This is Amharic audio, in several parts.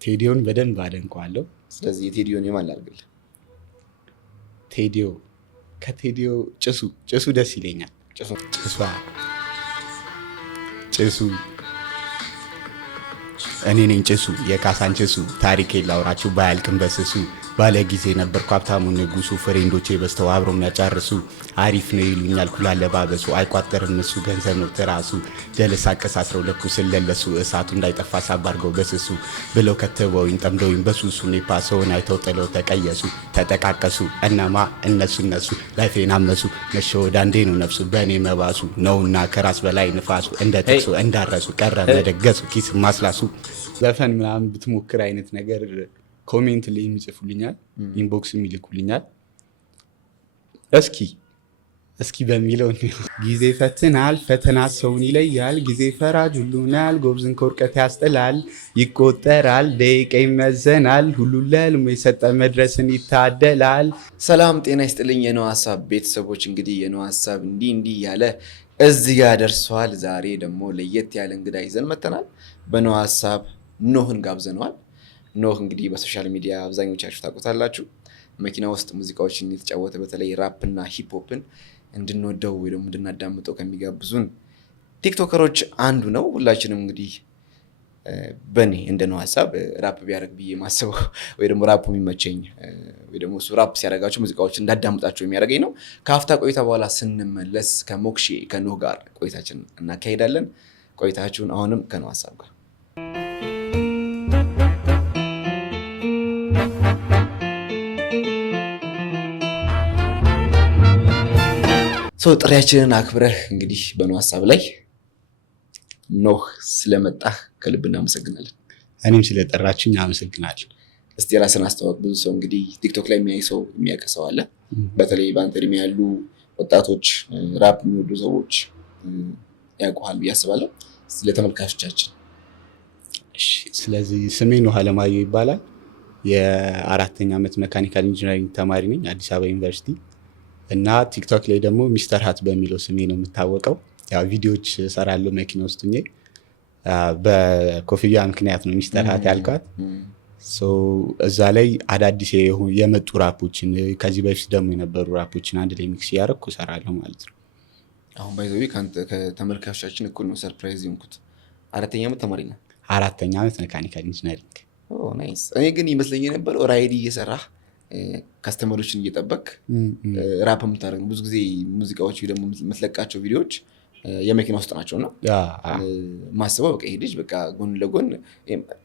ቴዲዮን በደንብ አደንቀዋለሁ። ስለዚህ የቴዲዮን የማን ላድርግልህ? ቴዲዮ ከቴዲዮ ጭሱ ደስ ይለኛል። ጭሱ እኔ ነኝ ጭሱ የካሳን ጭሱ ታሪኬን ላውራችሁ ባያልቅም በስሱ ባለ ጊዜ ነበርኩ ሀብታሙ ንጉሱ ፍሬንዶቼ በስተው አብሮ የሚያጫርሱ አሪፍ ነው ይሉኛል ኩላለባበሱ አይቋጠርም እሱ ገንዘብ ነው ትራሱ ጀለስ አቀሳስረው ለኩ ስለለሱ እሳቱ እንዳይጠፋ ሳባርገው በስሱ ብለው ከተበውኝ ጠምደውኝ በሱሱ ኔፓ ሰውን አይተው ጥለው ተቀየሱ ተጠቃቀሱ እነማ እነሱ ላይፌን አመሱ መሸወድ አንዴ ነው ነፍሱ በእኔ መባሱ ነውና ከራስ በላይ ንፋሱ እንደ ጥቅሱ እንዳረሱ ቀረ መደገሱ ኪስ ማስላሱ ዘፈን ምናምን ብትሞክር አይነት ነገር ኮሜንት ላይ የሚጽፉልኛል ኢንቦክስ የሚልኩልኛል። እስኪ በሚለው ጊዜ ፈትናል ፈተና ሰውን ይለያል ጊዜ ፈራጅ ሁሉናል ጎብዝን ከውርቀት ያስጥላል ይቆጠራል ደቂቃ ይመዘናል ሁሉ ለልሞ የሰጠ መድረስን ይታደላል። ሰላም ጤና ይስጥልኝ የነው ሀሳብ ቤተሰቦች፣ እንግዲህ የነው ሀሳብ እንዲህ ያለ እዚህ ጋር ደርሷል። ዛሬ ደግሞ ለየት ያለ እንግዳ ይዘን መጥተናል። በነው ሀሳብ ኖህን ጋብዘነዋል። ኖህ እንግዲህ በሶሻል ሚዲያ አብዛኞቻችሁ ታውቁታላችሁ። መኪና ውስጥ ሙዚቃዎችን የተጫወተ በተለይ ራፕ እና ሂፕ ሆፕን እንድንወደው ወይ ደግሞ እንድናዳምጠው ከሚጋብዙን ቲክቶከሮች አንዱ ነው። ሁላችንም እንግዲህ በኔ እንደነው ሀሳብ ራፕ ቢያደርግ ብዬ ማስበው ወይ ደግሞ ራፕ የሚመቸኝ ወይ ደግሞ እሱ ራፕ ሲያደርጋቸው ሙዚቃዎች እንዳዳምጣቸው የሚያደርገኝ ነው። ከአፍታ ቆይታ በኋላ ስንመለስ ከሞክሼ ከኖህ ጋር ቆይታችን እናካሄዳለን። ቆይታችሁን አሁንም ከነው ሀሳብ ጋር ጥሪያችንን አክብረህ እንግዲህ በነው ሀሳብ ላይ ኖህ ስለመጣህ ከልብ እናመሰግናለን። እኔም ስለጠራችሁኝ አመሰግናለሁ። እስቲ ራስን አስተዋወቅ። ብዙ ሰው እንግዲህ ቲክቶክ ላይ የሚያውቅ ሰው አለ። በተለይ በአንተ እድሜ ያሉ ወጣቶች ራፕ የሚወዱ ሰዎች ያውቁሃል ብዬ አስባለሁ። ለተመልካቾቻችን ስለዚህ ስሜ ኖህ አለማየሁ ይባላል። የ4ኛ ዓመት መካኒካል ኢንጂነሪንግ ተማሪ ነኝ አዲስ አበባ ዩኒቨርሲቲ እና ቲክቶክ ላይ ደግሞ ሚስተር ሃት በሚለው ስሜ ነው የምታወቀው። ያው ቪዲዮዎች ሰራለሁ መኪና ውስጥ ሆኜ። በኮፍያ ምክንያት ነው ሚስተር ሃት ያልኳት። እዛ ላይ አዳዲስ የመጡ ራፖችን ከዚህ በፊት ደግሞ የነበሩ ራፖችን አንድ ላይ ሚክስ እያደረኩ እሰራለሁ ማለት ነው። አሁን ባይዘዊ ከተመልካቾቻችን እኩል ነው ሰርፕራይዝ የሆንኩት። 4ኛ ዓመት ተማሪ ነህ? 4ኛ ዓመት መካኒካል ኢንጂነሪንግ። ናይስ። እኔ ግን ይመስለኝ የነበረው ራይድ እየሰራህ ካስተመሮችን እየጠበቅ ራፕ የምታደርግ ብዙ ጊዜ ሙዚቃዎች ደግሞ የምትለቃቸው ቪዲዮዎች የመኪና ውስጥ ናቸውና ማስበው በቃ ይሄ ልጅ በቃ ጎን ለጎን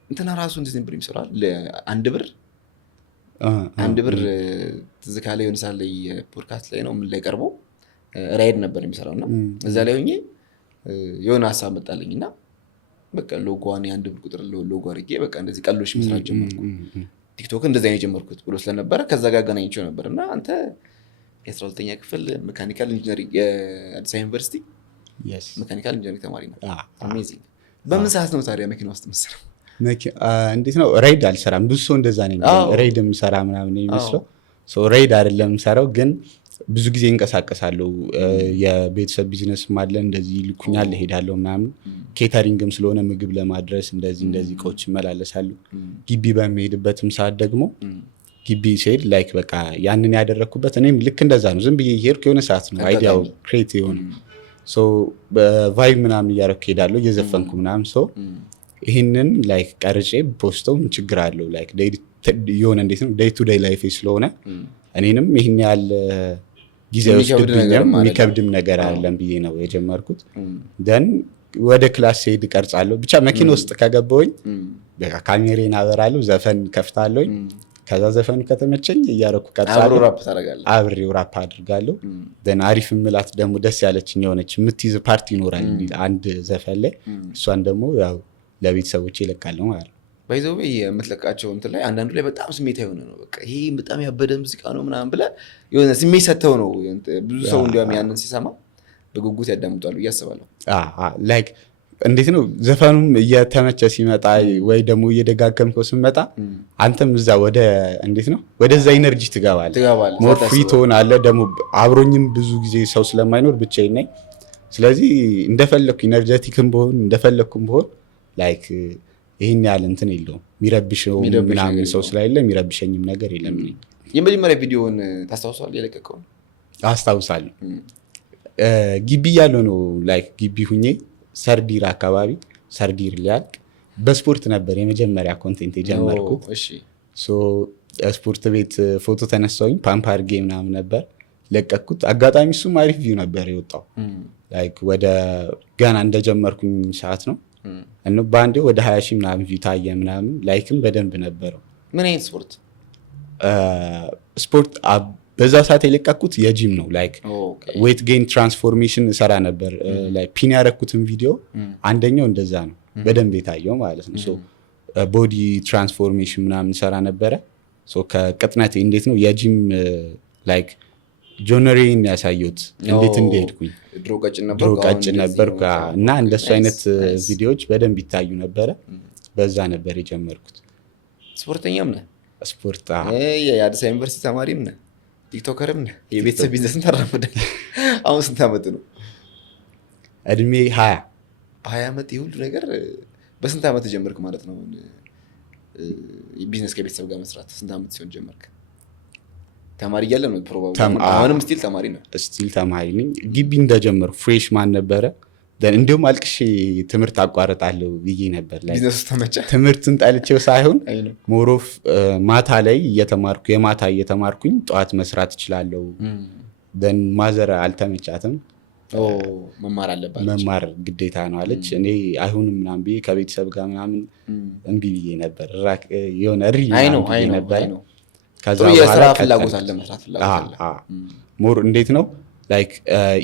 እንትና ራሱ እንደዚህ ነበር የሚሰራል። አንድ ብር ትዝ ካለ የሆነ ሰዓት ላይ ፖድካስት ላይ ነው ምን ላይ ቀርቦ ራይድ ነበር የሚሰራውና እዛ ላይ ሆኜ የሆነ ሀሳብ መጣልኝና በቃ ሎጎዋን የአንድ ብር ቁጥር ሎጎ አድርጌ በቃ እንደዚህ ቀሎች መስራት ጀመርኩ። ቲክቶክ እንደዛ ነው የጀመርኩት ብሎ ስለነበረ ከዛ ጋር አገናኝቼው ነበርና አንተ የ12ኛ ክፍል መካኒካል ኢንጂነሪንግ የአዲስ አበባ ዩኒቨርሲቲ መካኒካል ኢንጂነሪንግ ተማሪ ነው። አሜዚንግ። በምን ሰዓት ነው ታዲያ መኪና ውስጥ የምትሰራው? እንዴት ነው? ራይድ አልሰራም። ብዙ ሰው እንደዛ ነው ራይድ የምሰራ ምናምን ነው የሚመስለው። ራይድ አይደለም የምሰራው፣ ግን ብዙ ጊዜ እንቀሳቀሳለሁ። የቤተሰብ ቢዝነስም አለ። እንደዚህ ልኩኛል እሄዳለሁ ምናምን። ኬተሪንግም ስለሆነ ምግብ ለማድረስ እንደዚህ እቃዎች እመላለሳለሁ። ግቢ በሚሄድበትም ሰዓት ደግሞ ግቢ ሲሄድ ላይክ በቃ ያንን ያደረኩበት እኔም ልክ እንደዛ ነው። ዝም ብዬ ሄድኩ። የሆነ ሰዓት ነው አይዲያው ክሬት የሆነ በቫይብ ምናምን እያደረኩ ሄዳለሁ እየዘፈንኩ ምናምን። ይህንን ላይክ ቀርጬ ፖስተው ችግር አለው ላይክ የሆነ እንዴት ነው ዴይ ቱ ዴይ ላይፍ ስለሆነ እኔንም ይህን ያህል ጊዜ ወስድብኛም የሚከብድም ነገር አለን ብዬ ነው የጀመርኩት። ደን ወደ ክላስ ሄድ ቀርጻለሁ። ብቻ መኪና ውስጥ ከገባሁኝ በቃ ካሜሬን አበራለሁ፣ ዘፈን ከፍታለሁኝ። ከዛ ዘፈኑ ከተመቸኝ እያረኩ ቀርጻለሁ፣ አብሬው ራፕ አድርጋለሁ። ደን አሪፍ ምላት ደግሞ ደስ ያለችኝ የሆነች የምትይዝ ፓርቲ ይኖራል አንድ ዘፈን ላይ፣ እሷን ደግሞ ያው ለቤተሰቦቼ ይለቃለሁ ማለት ነው። ባይዘው የምትለቃቸው እንትን ላይ አንዳንዱ ላይ በጣም ስሜት የሆነ ነው። በቃ ይሄ በጣም ያበደ ሙዚቃ ነው ምናምን ብለህ የሆነ ስሜት ሰተው ነው ብዙ ሰው እንዲያውም ያንን ሲሰማ በጉጉት ያዳምጣሉ ብዬ አስባለሁ። ላይክ እንዴት ነው ዘፈኑም እየተመቸ ሲመጣ ወይ ደግሞ እየደጋገምከው ስመጣ አንተም እዛ ወደ እንዴት ነው ወደዛ ኢነርጂ ትገባለህ፣ ሞር ፍሪ ትሆናለህ። ደግሞ አብሮኝም ብዙ ጊዜ ሰው ስለማይኖር ብቻዬን ነኝ። ስለዚህ እንደፈለኩ ኢነርጀቲክም ብሆን እንደፈለኩም ብሆን ላይክ ይህን ያህል እንትን የለውም። የሚረብሸው ምናምን ሰው ስላለ የሚረብሸኝም ነገር የለም። የመጀመሪያ ቪዲዮውን ታስታውሳለህ? የለቀቀውን አስታውሳለሁ። ግቢ ያለው ነው ላይክ ግቢ ሁኜ ሰርዲር አካባቢ ሰርዲር ሊያልቅ በስፖርት ነበር የመጀመሪያ ኮንቴንት የጀመርኩት። ስፖርት ቤት ፎቶ ተነሳሁኝ፣ ፓምፕ አድርጌ ምናምን ነበር ለቀኩት። አጋጣሚ እሱም አሪፍ ቪው ነበር የወጣው። ላይክ ወደ ገና እንደጀመርኩኝ ሰዓት ነው እና በአንዴ ወደ 20 ሺህ ምናምን ቪው ታየ ምናምን። ላይክም በደንብ ነበረው። ምን አይነት ስፖርት በዛ ሰዓት የለቀኩት የጂም ነው። ላይክ ዌት ጌን ትራንስፎርሜሽን እሰራ ነበር። ላይክ ፒን ያደረኩትን ቪዲዮ አንደኛው እንደዛ ነው በደንብ የታየው ማለት ነው። ቦዲ ትራንስፎርሜሽን ምናምን እሰራ ነበረ። ከቅጥነቴ እንዴት ነው የጂም ላይክ ጆነሬን ያሳየሁት እንዴት እንደሄድኩኝ። ድሮ ቀጭን ነበርኩ እና እንደሱ አይነት ቪዲዮዎች በደንብ ይታዩ ነበረ። በዛ ነበር የጀመርኩት። ስፖርተኛም ነህ? ስፖርት የአዲስ አበባ ዩኒቨርሲቲ ተማሪም ነህ? ቲክቶከርም ነህ? የቤተሰብ ቢዝነስን ታራምዳለህ? አሁን ስንት ዓመት ነው? እድሜ 20 ዓመት። የሁሉ ነገር በስንት ዓመት ጀመርክ ማለት ነው? ቢዝነስ ከቤተሰብ ጋር መስራት ስንት ዓመት ሲሆን ጀመርክ? ተማሪ እያለ ነው ፕሮባብሊ? አሁንም ስቲል ተማሪ ነው? ስቲል ተማሪ ነኝ። ግቢ እንደጀመርኩ ፍሬሽማን ነበረ። እንዲሁም አልቅሼ ትምህርት አቋርጣለሁ ብዬ ነበር። ቢዝነሱ ተመቸህ? ትምህርትን ጠልቼው ሳይሆን ሞሮፍ ማታ ላይ የማታ እየተማርኩኝ ጠዋት መስራት እችላለሁ። ማዘር አልተመቻትም። መማር ግዴታ ነው አለች። እኔ አይሁንም ምናምን ብዬ ከቤተሰብ ጋር ምናምን እምቢ ብዬ ነበር። የሆነ ነበር። ከዛ የስራ ፍላጎት አለ፣ መስራት ፍላጎት አለ። ሞር እንዴት ነው ላይክ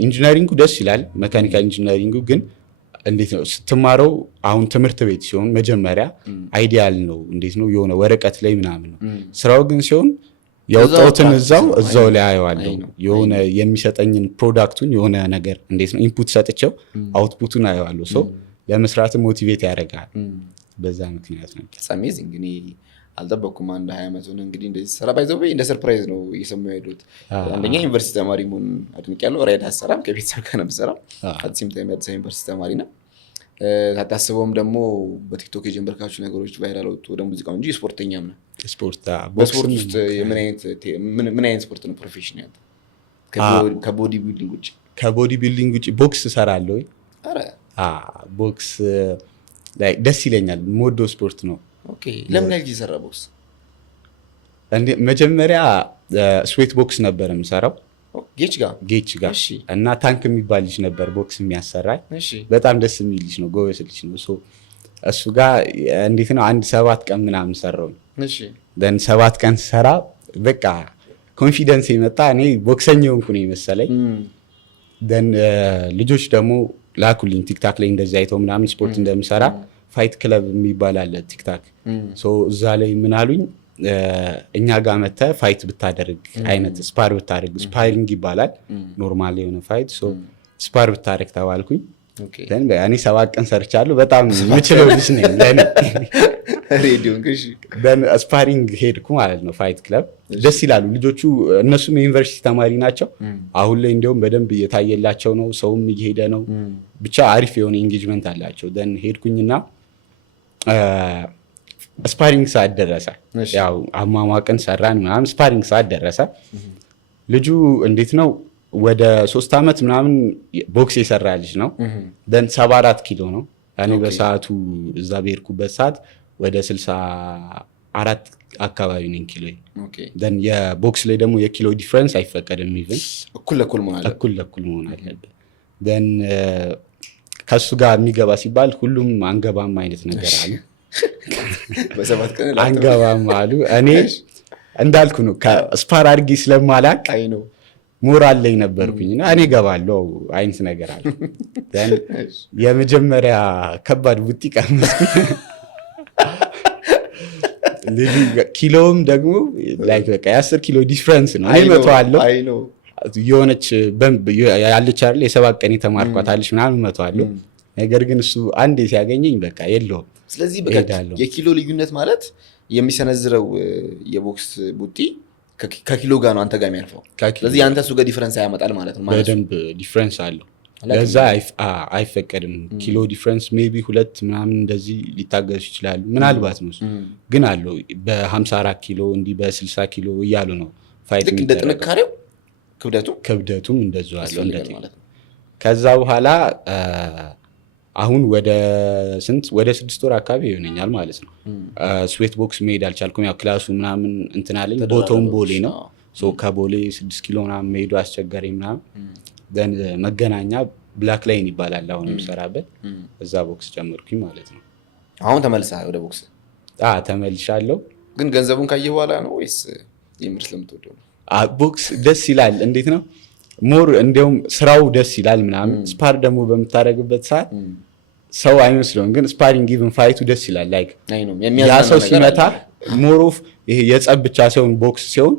ኢንጂነሪንጉ ደስ ይላል፣ መካኒካል ኢንጂነሪንጉ ግን እንዴት ነው ስትማረው፣ አሁን ትምህርት ቤት ሲሆን መጀመሪያ አይዲያል ነው እንዴት ነው የሆነ ወረቀት ላይ ምናምን ነው። ስራው ግን ሲሆን ያወጣሁትን እዛው ላይ አየዋለሁ። የሆነ የሚሰጠኝን ፕሮዳክቱን የሆነ ነገር እንዴት ነው ኢንፑት ሰጥቼው አውትፑቱን አየዋለሁ። ሰው ለመስራት ሞቲቬት ያደርጋል። በዛ ምክንያት ነው። አሜዚንግ። እኔ አልጠበቅኩም። አንድ 20 ዓመት ሆነ እንግዲህ እንደዚህ ስራ ባይዘው እንደ ሰርፕራይዝ ነው እየሰማሁ ሄዱት። አንደኛ ዩኒቨርሲቲ ተማሪ መሆን አድንቄያለሁ። ራይድ አሰራም ከቤተሰብ ጋር ነው የምሰራው። አዲስም ታይም አዲስ ዩኒቨርሲቲ ተማሪ ነው። ታታስበውም ደግሞ በቲክቶክ የጀመርካችሁ ነገሮች ቫይራል ወጡ ወደ ሙዚቃው እንጂ ስፖርተኛም ነው። በስፖርት ውስጥ ምን አይነት ስፖርት ነው ፕሮፌሽን ያለው? ከቦዲ ቢልዲንግ ውጭ? ከቦዲ ቢልዲንግ ውጭ ቦክስ እሰራለሁ። ቦክስ ደስ ይለኛል። የምወደው ስፖርት ነው። ለምን ያህል ጊዜ ሰራ ቦክስ? መጀመሪያ ስዌት ቦክስ ነበር የምሰራው ጌች ጋር እና ታንክ የሚባል ልጅ ነበር ቦክስ የሚያሰራኝ። በጣም ደስ የሚል ልጅ ነው፣ ጎበዝ ልጅ ነው። እሱ ጋር እንዴት ነው 7 ቀን ምናምን ሰራው። 7 ቀን ሰራ በቃ ኮንፊደንስ የመጣ እኔ ቦክሰኛ ሆንኩ ነው የመሰለኝ። ልጆች ደግሞ ላኩልኝ ቲክታክ ላይ እንደዚህ አይተው ምናምን ስፖርት እንደምሰራ ፋይት ክለብ የሚባል አለ ቲክታክ። እዛ ላይ ምን አሉኝ፣ እኛ ጋር መተህ ፋይት ብታደርግ አይነት ስፓር ብታደርግ፣ ስፓሪንግ ይባላል ኖርማል የሆነ ፋይት፣ ስፓር ብታደርግ ተባልኩኝ። እኔ 7 ቀን ሰርቻለሁ። በጣም የምችለው ልጅ ነኝ ለእኔ። ስፓሪንግ ሄድኩ ማለት ነው ፋይት ክለብ። ደስ ይላሉ ልጆቹ፣ እነሱም የዩኒቨርሲቲ ተማሪ ናቸው። አሁን ላይ እንዲሁም በደንብ እየታየላቸው ነው፣ ሰውም እየሄደ ነው። ብቻ አሪፍ የሆነ ኤንጌጅመንት አላቸው። ሄድኩኝና ስፓሪንግ ሰዓት ደረሰ። ያው አሟሟቅን ሰራን ምናምን፣ ስፓሪንግ ሰዓት ደረሰ። ልጁ እንዴት ነው ወደ 3 ዓመት ምናምን ቦክስ የሰራ ልጅ ነው። 74 ኪሎ ነው። እኔ በሰዓቱ እዛ በሄድኩበት ሰዓት ወደ 64 አካባቢ ነኝ ኪሎ። የቦክስ ላይ ደግሞ የኪሎ ዲፍረንስ አይፈቀድም። ኢቭን እኩል ለኩል መሆን አለበት። ከሱ ጋር የሚገባ ሲባል ሁሉም አንገባም አይነት ነገር አሉ። አንገባም አሉ። እኔ እንዳልኩ ነው ከስፓር አድርጌ ስለማላቅ ሞራል ላይ ነበርኩኝ እና እኔ ገባለሁ አይነት ነገር አለ። የመጀመሪያ ከባድ ቡጢ ቀመስኩኝ። ኪሎም ደግሞ ላይክ በቃ 10 ኪሎ ዲፍረንስ ነው። እኔ መተዋለሁ የሆነች ያለች አይደል የ7 ቀን የተማርኳት አለች ምናምን መተዋለሁ። ነገር ግን እሱ አንዴ ሲያገኘኝ በቃ የለውም። ስለዚህ በቃ የኪሎ ልዩነት ማለት የሚሰነዝረው የቦክስ ቡጢ ከኪሎ ጋር ነው አንተ ጋር የሚያልፈው። ስለዚህ አንተ እሱ ጋር ዲፍረንስ ያመጣል ማለት ነው። በደንብ ዲፍረንስ አለው። ለዛ አይፈቀድም። ኪሎ ዲፍረንስ ሜቢ 2 ምናምን እንደዚህ ሊታገሱ ይችላሉ ምናልባት ነው። ግን አለው በ54 ኪሎ እንዲህ በ60 ኪሎ እያሉ ነው ፋይት ልክ እንደ ጥንካሬው ክብደቱም እንደዚሁ አለው ማለት ነው። ከዛ በኋላ አሁን ወደ 6 ወር አካባቢ ይሆነኛል ማለት ነው ስዌት ቦክስ መሄድ አልቻልኩም። ያው ክላሱ ምናምን እንትን አለኝ። ቦታውም ቦሌ ነው። ከቦሌ 6 ኪሎ ምናምን መሄዱ አስቸጋሪ ምናምን ደን መገናኛ ብላክ ላይን ይባላል አሁን የምሰራበት እዛ ቦክስ ጀመርኩኝ ማለት ነው። አሁን ተመልሰሃል ወደ ቦክስ? ተመልሻለሁ። ግን ገንዘቡን ካየህ በኋላ ነው ወይስ የምር ስለምትወደው ነው? ቦክስ ደስ ይላል። እንዴት ነው ሞር እንዲያውም ስራው ደስ ይላል ምናምን። ስፓር ደግሞ በምታደርግበት ሰዓት ሰው አይመስለውም፣ ግን ስፓሪንግ ኢቭን ፋይቱ ደስ ይላል። ላይክ ያ ሰው ሲመታ ሞር ኦፍ ይሄ የጸብ ብቻ ሲሆን ቦክስ ሲሆን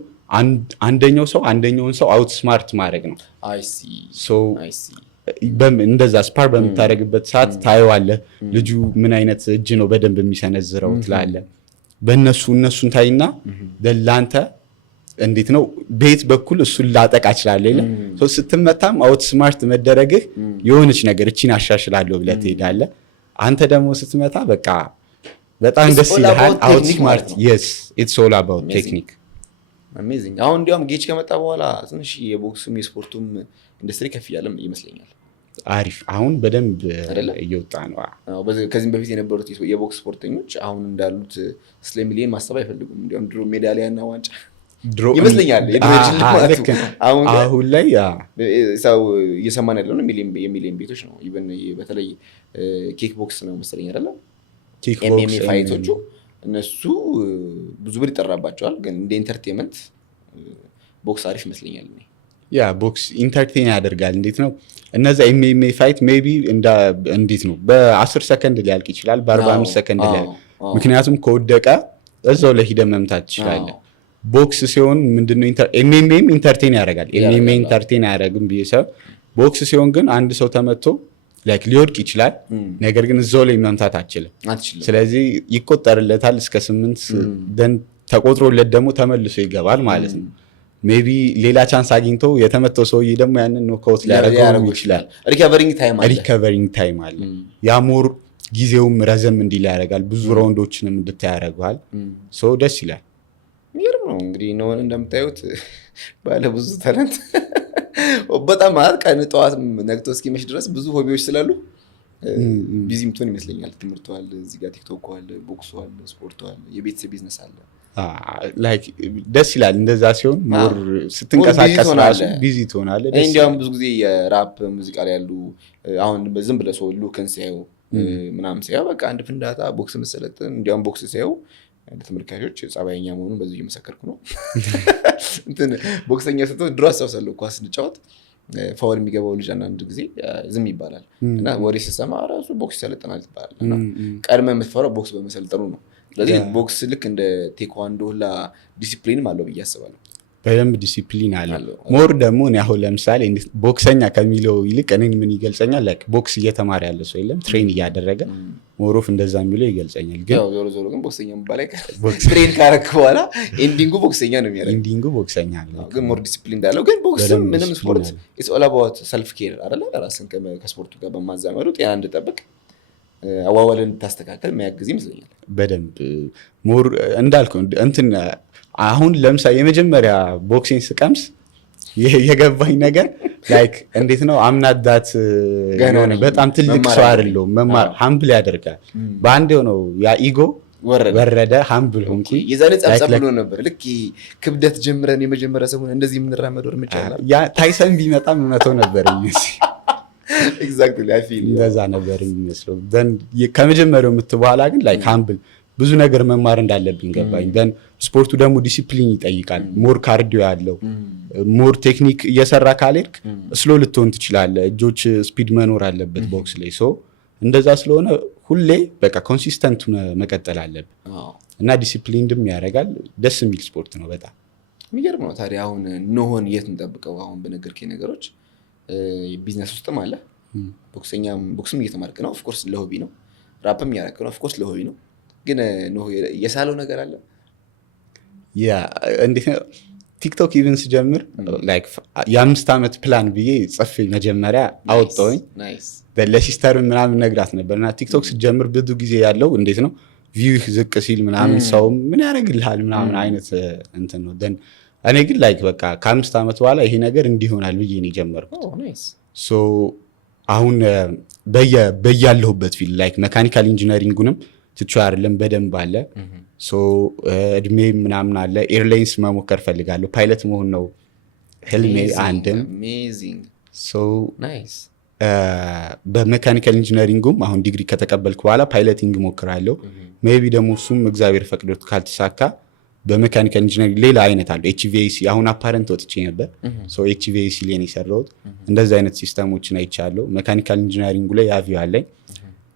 አንደኛው ሰው አንደኛውን ሰው አውት ስማርት ማድረግ ነው። እንደዛ ስፓር በምታደርግበት ሰዓት ታየዋለህ። ልጁ ምን አይነት እጅ ነው በደንብ የሚሰነዝረው ትላለህ። እነሱን ታይና ለአንተ እንዴት ነው ቤት በኩል እሱን ላጠቃ እችላለሁ። ስትመታም አውት ስማርት መደረግህ የሆነች ነገር እቺን አሻሽላለሁ ብለህ ትሄዳለህ። አንተ ደግሞ ስትመታ በቃ በጣም ደስ ይልሃል። አውት ስማርት yes it's all about technique አሜዚንግ። አሁን እንዲያውም ጌጅ ከመጣ በኋላ ትንሽ የቦክስም የስፖርቱም ኢንዱስትሪ ከፍ ያለም ይመስለኛል። አሪፍ አሁን በደንብ እየወጣ ነው። ከዚህም በፊት የነበሩት የቦክስ ስፖርተኞች አሁን እንዳሉት ስለ ሚሊዮን ማሰብ አይፈልጉም። እንዲያውም ድሮ ሜዳሊያና ዋንጫ ይመስለኛል አሁን ላይ ሰው እየሰማን ያለው ነው። የሚሊዮን ቤቶች ነው። ኢቨን በተለይ ኪክ ቦክስ ነው መሰለኝ አይደለም ኤምኤምኤ ፋይቶቹ እነሱ ብዙ ብር ይጠራባቸዋል። ግን እንደ ኢንተርቴንመንት ቦክስ አሪፍ ይመስለኛል። ያ ቦክስ ኢንተርቴን ያደርጋል። እንዴት ነው እነዛ ኤምኤምኤ ፋይት ሜቢ እንዴት ነው በ10 ሰከንድ ሊያልቅ ይችላል፣ በ45 ሰከንድ ሊያልቅ። ምክንያቱም ከወደቀ እዛው ላይ ሄደህ መምታት ትችላለህ። ቦክስ ሲሆን ምንድነው ኤምኤምኤም ኢንተርቴን ያደርጋል። ኤምኤምኤ ኢንተርቴን አያደርግም ብዬ ሰብ ቦክስ ሲሆን ግን አንድ ሰው ተመቶ ላይክ ሊወድቅ ይችላል፣ ነገር ግን እዛው ላይ መምታት አትችልም። ስለዚህ ይቆጠርለታል እስከ 8 ደን ተቆጥሮለት ደግሞ ተመልሶ ይገባል ማለት ነው። ሜቢ ሌላ ቻንስ አግኝቶ የተመተው ሰውዬ ደግሞ ያንን ኖካውት ሊያደርገው ይችላል። ሪከቨሪንግ ታይም አለ። ያ ሞር ጊዜውም ረዘም እንዲል ያደርጋል። ብዙ ራውንዶችንም እንድታይ ያደርገዋል። ሶ ደስ ይላል። የሚገርም ነው። እንግዲህ ነውን እንደምታዩት ባለ ብዙ ታለንት በጣም ማለት ቀን ጠዋት ነግቶ እስኪመሽ ድረስ ብዙ ሆቢዎች ስላሉ ቢዚ ምትሆን ይመስለኛል። ትምህርቱ አለ፣ እዚህ ጋር ቲክቶክ አለ፣ ቦክሱ አለ፣ ስፖርቱ አለ፣ የቤተሰብ ቢዝነስ አለ። ላይክ ደስ ይላል። እንደዛ ሲሆን ሞር ስትንቀሳቀስ ራሱ ቢዚ ትሆናለህ። እንዲያውም ብዙ ጊዜ የራፕ ሙዚቃ ላይ ያሉ አሁን ዝም ብለህ ሰው ሉክን ሲያዩ ምናምን ሲያዩ በቃ አንድ ፍንዳታ ቦክስ መሰለጥን እንዲያውም ቦክስ ሲያዩ ለተመልካቾች ጸባይኛ መሆኑን በዚህ እየመሰከርኩ ነው። እንትን ቦክሰኛ ስትሆን ድሮ አስታውሳለሁ ኳስ ስንጫወት ፋውል የሚገባው ልጅ አንዳንድ ጊዜ ዝም ይባላል እና ወሬ ስትሰማ ራሱ ቦክስ ይሰለጥናል ይባላል እና ቀድመህ የምትፈራው ቦክስ በመሰልጠኑ ነው። ስለዚህ ቦክስ ልክ እንደ ቴኳንዶ ሁላ ዲሲፕሊንም አለው ብዬ አስባለሁ። በደንብ ዲሲፕሊን አለው። ሞር ደግሞ እኔ አሁን ለምሳሌ ቦክሰኛ ከሚለው ይልቅ እኔን ምን ይገልጸኛል? ላይክ ቦክስ እየተማረ ያለ ሰው የለም ትሬን እያደረገ ሞር ኦፍ እንደዛ የሚለው ይገልጸኛል። ግን ዞሮ ዞሮ ግን ቦክሰኛ የሚባል ትሬን ካረክ በኋላ ኤንዲንጉ ቦክሰኛ ነው የሚያደርገው። ኤንዲንጉ ቦክሰኛ ነው፣ ግን ሞር ዲሲፕሊን እንዳለው። ግን ቦክስ ምንም ስፖርት ኢትስ ኦል አባውት ሰልፍ ኬር አይደለ? ራስን ከስፖርቱ ጋር በማዛመዱ ጤና እንድጠብቅ አዋዋልን እንድታስተካከል የሚያግዝ ይመስለኛል። በደንብ ሞር እንዳልከው እንትን አሁን ለምሳሌ የመጀመሪያ ቦክሲንግ ስቀምስ የገባኝ ነገር ላይክ እንዴት ነው አምናዳት የሆነ በጣም ትልቅ ሰው አይደለሁም። መማር ሀምብል ያደርጋል። በአንድ ነው ያ ኢጎ ወረደ፣ ሀምብል ሆንኩ። የዛኔ ጸብጸብ ብሎ ነበር። ልክ ክብደት ጀምረን የመጀመሪያ ሰሞን እንደዚህ የምንራመደው እርምጃ ያ ታይሰን ቢመጣም መተው ነበር ኤግዛክትሊ አይ ፊል እንደዛ ነበር የሚመስለው። ከመጀመሪያው በኋላ ግን ላይክ ሀምብል ብዙ ነገር መማር እንዳለብኝ ገባኝ። ደን ስፖርቱ ደግሞ ዲሲፕሊን ይጠይቃል። ሞር ካርዲዮ ያለው ሞር ቴክኒክ እየሰራ ካልሄድክ ስሎ ልትሆን ትችላለህ። እጆች ስፒድ መኖር አለበት ቦክስ ላይ። ሶ እንደዛ ስለሆነ ሁሌ በቃ ኮንሲስተንት መቀጠል አለብን እና ዲሲፕሊንም ያደርጋል። ደስ የሚል ስፖርት ነው በጣም የሚገርም ነው። ታዲያ አሁን ኖሆን የት እንጠብቀው? አሁን በነገርከኝ ነገሮች ቢዝነስ ውስጥም አለ፣ ቦክስም እየተማርክ ነው። ኦፍኮርስ ለሆቢ ነው። ራፕም እያደረክ ነው። ኦፍኮርስ ለሆቢ ነው። ግን የሳለው ነገር አለ። ያ እንዴት ነው ቲክቶክ ኢቨን ስጀምር ላይክ የ5 ዓመት ፕላን ብዬ ጽፌ መጀመሪያ አወጣሁኝ። ለሲስተር ምናምን ነግራት ነበር እና ቲክቶክ ስጀምር ብዙ ጊዜ ያለው እንዴት ነው ቪው ዝቅ ሲል ምናምን ሰው ምን ያደርግልሃል ምናምን አይነት እንትን ነው። ደን እኔ ግን ላይክ በቃ ከ5 ዓመት በኋላ ይሄ ነገር እንዲሆናል ብዬ ነው የጀመርኩት። ሶ አሁን በያለሁበት ፊልድ ላይክ መካኒካል ኢንጂነሪንጉንም ትቼ አይደለም በደንብ አለ። ሶ እድሜ ምናምን አለ። ኤርላይንስ መሞከር ፈልጋለሁ። ፓይለት መሆን ነው ህልሜ አንድም። ሶ በሜካኒካል ኢንጂነሪንጉም አሁን ዲግሪ ከተቀበልኩ በኋላ ፓይለቲንግ ሞክራለሁ። ሜቢ ደግሞ እሱም እግዚአብሔር ፈቅዶት ካልተሳካ በሜካኒካል ኢንጂነሪንግ ሌላ አይነት አለው ኤችቪኤሲ። አሁን አፓረንት ወጥቼ ነበር። ሶ ኤችቪኤሲ ላይ ነው የሰራሁት። እንደዚህ አይነት ሲስተሞችን አይቻለሁ። ሜካኒካል ኢንጂነሪንጉ ላይ ያቪው አለኝ።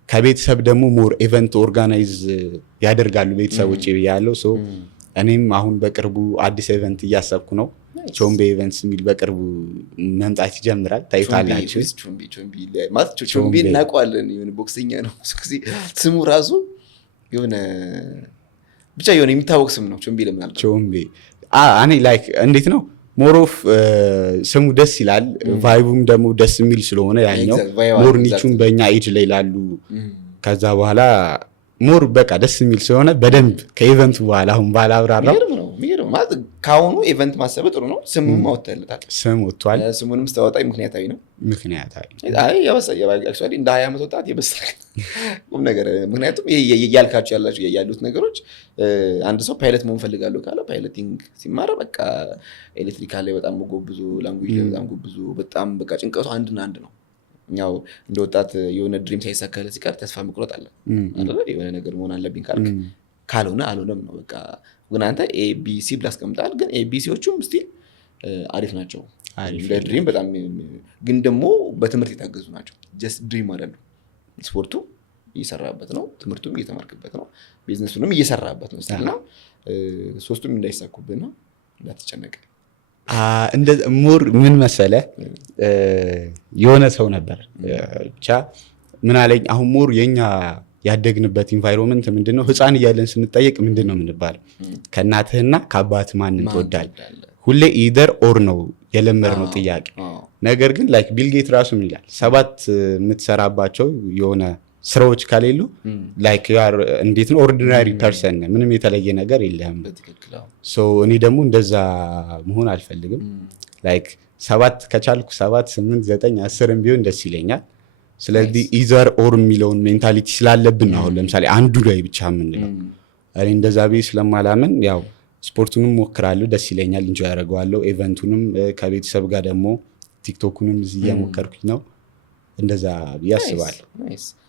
ከቤተሰብ ደግሞ ሞር ኢቨንት ኦርጋናይዝ ያደርጋሉ ቤተሰቦቼ ብያለሁ። ሶ እኔም አሁን በቅርቡ አዲስ ኢቨንት እያሰብኩ ነው። ቾምቤ ኢቨንትስ የሚል በቅርቡ መምጣት ይጀምራል። ታይታላችሁ። ቾምቤ እናውቀዋለን። የሆነ ቦክሰኛ ነው ስሙ ራሱ የሆነ ብቻ የሆነ የሚታወቅ ስም ነው። ቾምቤ ለምን አልኩ? ቾምቤ እኔ ላይክ እንዴት ነው ሞሮፍ ስሙ ደስ ይላል። ቫይቡም ደግሞ ደስ የሚል ስለሆነ ያኛው ሞር ኒቹን በእኛ ኤጅ ላይ ላሉ ከዛ በኋላ ሞር በቃ ደስ የሚል ስለሆነ በደንብ ከኢቨንቱ በኋላ አሁን ባላብራራው ማለት ከአሁኑ ኢቨንት ማሰብ ጥሩ ነው። ስሙም አወጣለታል። ስም ወጥቷል። ስሙንም ስታወጣ ምክንያታዊ ነው። እንደ 20 ዓመት ወጣት የበሰለ ቁም ነገር። ምክንያቱም እያልካቸው ያሉት ነገሮች አንድ ሰው ፓይለት መሆን ፈልጋለሁ ካለ ፓይለቲንግ ሲማረ በቃ ኤሌክትሪካል ላይ በጣም ጎብዙ፣ ላንጉጅ ላይ በጣም ጎብዙ፣ በጣም በቃ ጭንቀቱ አንድና አንድ ነው። እኛው እንደ ወጣት የሆነ ድሪም ሳይሳካለት ሲቀር ተስፋ መቁረጥ አለ አይደል? የሆነ ነገር መሆን አለብኝ ካልክ ካልሆነ አልሆነም ነው በቃ። ግን አንተ ኤቢሲ ብላ አስቀምጣል። ግን ኤቢሲዎቹም ስቲል አሪፍ ናቸው። ድሪም በጣም ግን ደግሞ በትምህርት የታገዙ ናቸው። ጀስት ድሪም አይደሉም። ስፖርቱ እየሰራበት ነው፣ ትምህርቱም እየተማርክበት ነው፣ ቢዝነሱንም እየሰራበት ነው። ስቲል ነው ሶስቱም እንዳይሳኩብህ ነው። እንዳትጨነቅ። ሞር ምን መሰለ የሆነ ሰው ነበር ብቻ ምን አለኝ፣ አሁን ሞር የኛ ያደግንበት ኢንቫይሮንመንት ምንድነው? ህፃን እያለን ስንጠየቅ ምንድነው የምንባለው? ከእናትህና ከአባት ማንን ትወዳለህ? ሁሌ ኢደር ኦር ነው የለመድነው ጥያቄ። ነገር ግን ላይክ ቢልጌት ራሱ ምን ይላል? 7 የምትሰራባቸው የሆነ ስራዎች ከሌሉ ላይክ እንዴት ነው ኦርዲናሪ ፐርሰን፣ ምንም የተለየ ነገር የለህም። ሶ እኔ ደግሞ እንደዛ መሆን አልፈልግም። ላይክ 7 ከቻልኩ 7 8 9 10 ቢሆን ደስ ይለኛል። ስለዚህ ኢዘር ኦር የሚለውን ሜንታሊቲ ስላለብን አሁን ለምሳሌ አንዱ ላይ ብቻ የምንለው እኔ እንደዛ ብዬ ስለማላምን ያው ስፖርቱንም ሞክራለሁ፣ ደስ ይለኛል፣ እንጆ ያደርገዋለሁ። ኢቨንቱንም ከቤተሰብ ጋር ደግሞ ቲክቶኩንም እዚህ እየሞከርኩኝ ነው። እንደዛ ብዬ አስባለሁ።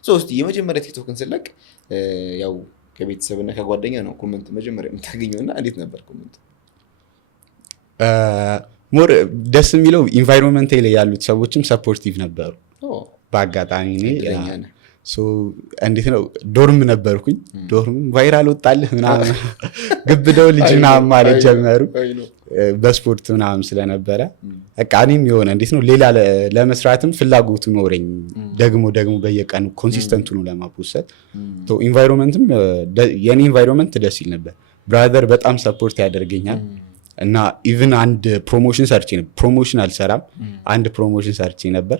ሶስት የመጀመሪያ ቲክቶክን ስለቅ ያው ከቤተሰብና ከጓደኛ ነው ኮሜንት መጀመሪያ የምታገኘው እና እንዴት ነበር ኮሜንት? ሞር ደስ የሚለው ኢንቫይሮንመንት ላይ ያሉት ሰዎችም ሰፖርቲቭ ነበሩ። በአጋጣሚ እንዴት ነው ዶርም ነበርኩኝ። ዶርም ቫይራል ወጣልህ ምናምን ግብደው ልጅ ምናምን ማለት ጀመሩ በስፖርት ምናምን ስለነበረ በቃ እኔም የሆነ እንዴት ነው ሌላ ለመስራትም ፍላጎቱ ኖረኝ። ደግሞ በየቀኑ ኮንሲስተንቱ ነው ለማፖሰት ኢንቫይሮንመንትም የኔ ኢንቫይሮንመንት ደስ ይል ነበር። ብራዘር በጣም ሰፖርት ያደርገኛል እና ኢቭን አንድ ፕሮሞሽን ሰርቼ ነበር። ፕሮሞሽን አልሰራም፣ አንድ ፕሮሞሽን ሰርቼ ነበር።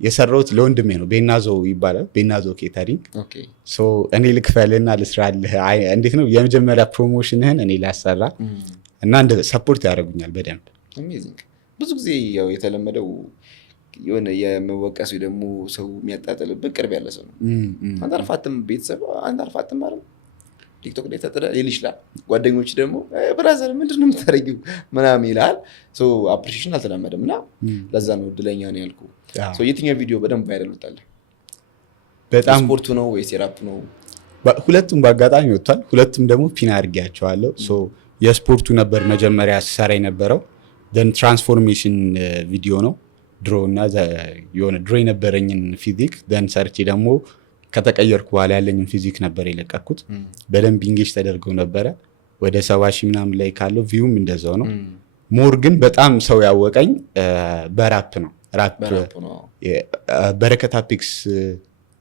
የሰራሁት ለወንድሜ ነው። ቤናዞ ይባላል። ቤናዞ ኬተሪንግ። እኔ ልክፈልህና ልስራልህ፣ እንዴት ነው የመጀመሪያ ፕሮሞሽንህን እኔ ላሰራ እና እንደ ሰፖርት ያደርጉኛል በደንብ። ብዙ ጊዜ ያው የተለመደው የሆነ የመወቀሱ ደግሞ ሰው የሚያጣጥልብህ ቅርብ ያለ ሰው ነው። አንተ አልፋትም ቤተሰብ አንተ አልፋትም ማለት ቲክቶክ ላይ ተጠራ ሊል ይችላል። ጓደኞች ደግሞ ብራዘር ምንድን ነው የምታደርጊው ምናምን ይልሃል። አፕሪሺዬሽን አልተለመደም እና ለዛ ነው እድለኛ ነው ያልኩ። የትኛው ቪዲዮ በደንብ ቫይራል ወጣለ? በጣም ስፖርቱ ነው ወይስ የራፕ ነው? ሁለቱም በአጋጣሚ ወጥቷል። ሁለቱም ደግሞ ፒን አድርጌያቸዋለሁ። የስፖርቱ ነበር መጀመሪያ ሲሰራ የነበረው። ደን ትራንስፎርሜሽን ቪዲዮ ነው ድሮ እና የሆነ ድሮ የነበረኝን ፊዚክ ደን ሰርቼ ደግሞ ከተቀየርኩ በኋላ ያለኝን ፊዚክ ነበር የለቀኩት። በደንብ ኢንጌጅ ተደርገው ነበረ። ወደ 70 ሺህ ምናምን ላይ ካለው ቪውም እንደዛው ነው። ሞር ግን በጣም ሰው ያወቀኝ በራፕ ነው። ራፕ በረከት አፒክስ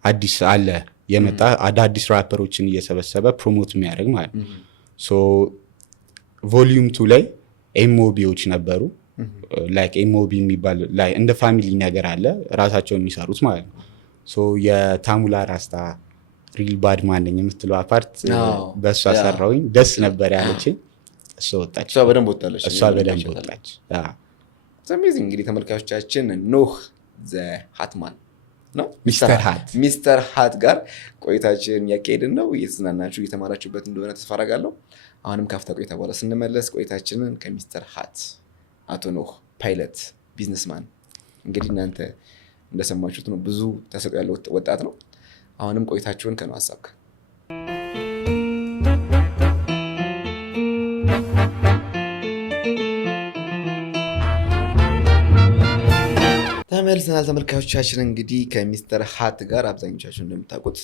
አዲስ አለ የመጣ አዳዲስ ራፐሮችን እየሰበሰበ ፕሮሞት የሚያደርግ ማለት ነው። ቮሊዩም 2 ላይ ኤምኦቢዎች ነበሩ። ላይክ ኤምኦቢ የሚባል ላይ እንደ ፋሚሊ ነገር አለ ራሳቸው የሚሰሩት ማለት ነው። ሶ የታሙላ ራስታ ሪል ባድ ማንኝ የምትለው አፓርት በእሷ ሰራውኝ ደስ ነበር ያለችኝ። እሷ ወጣች። እሷ በደንብ ወጣች። እንግዲህ ተመልካቾቻችን ኖህ ዘ ሃትማን ነው ሚስተር ሃት ጋር ቆይታችን ያካሄድን ነው። እየተዝናናችሁ እየተማራችሁበት እንደሆነ ተስፋ አደርጋለሁ። አሁንም ካፍታ ቆይታ በኋላ ስንመለስ ቆይታችንን ከሚስተር ሃት አቶ ኖህ ፓይለት ቢዝነስማን፣ እንግዲህ እናንተ እንደሰማችሁት ነው ብዙ ተሰጥኦ ያለው ወጣት ነው። አሁንም ቆይታችሁን ከኖህ ሀሳብ ጋር ተመልሰናል። ተመልካቾቻችን እንግዲህ ከሚስተር ሃት ጋር አብዛኞቻችሁ እንደምታውቁት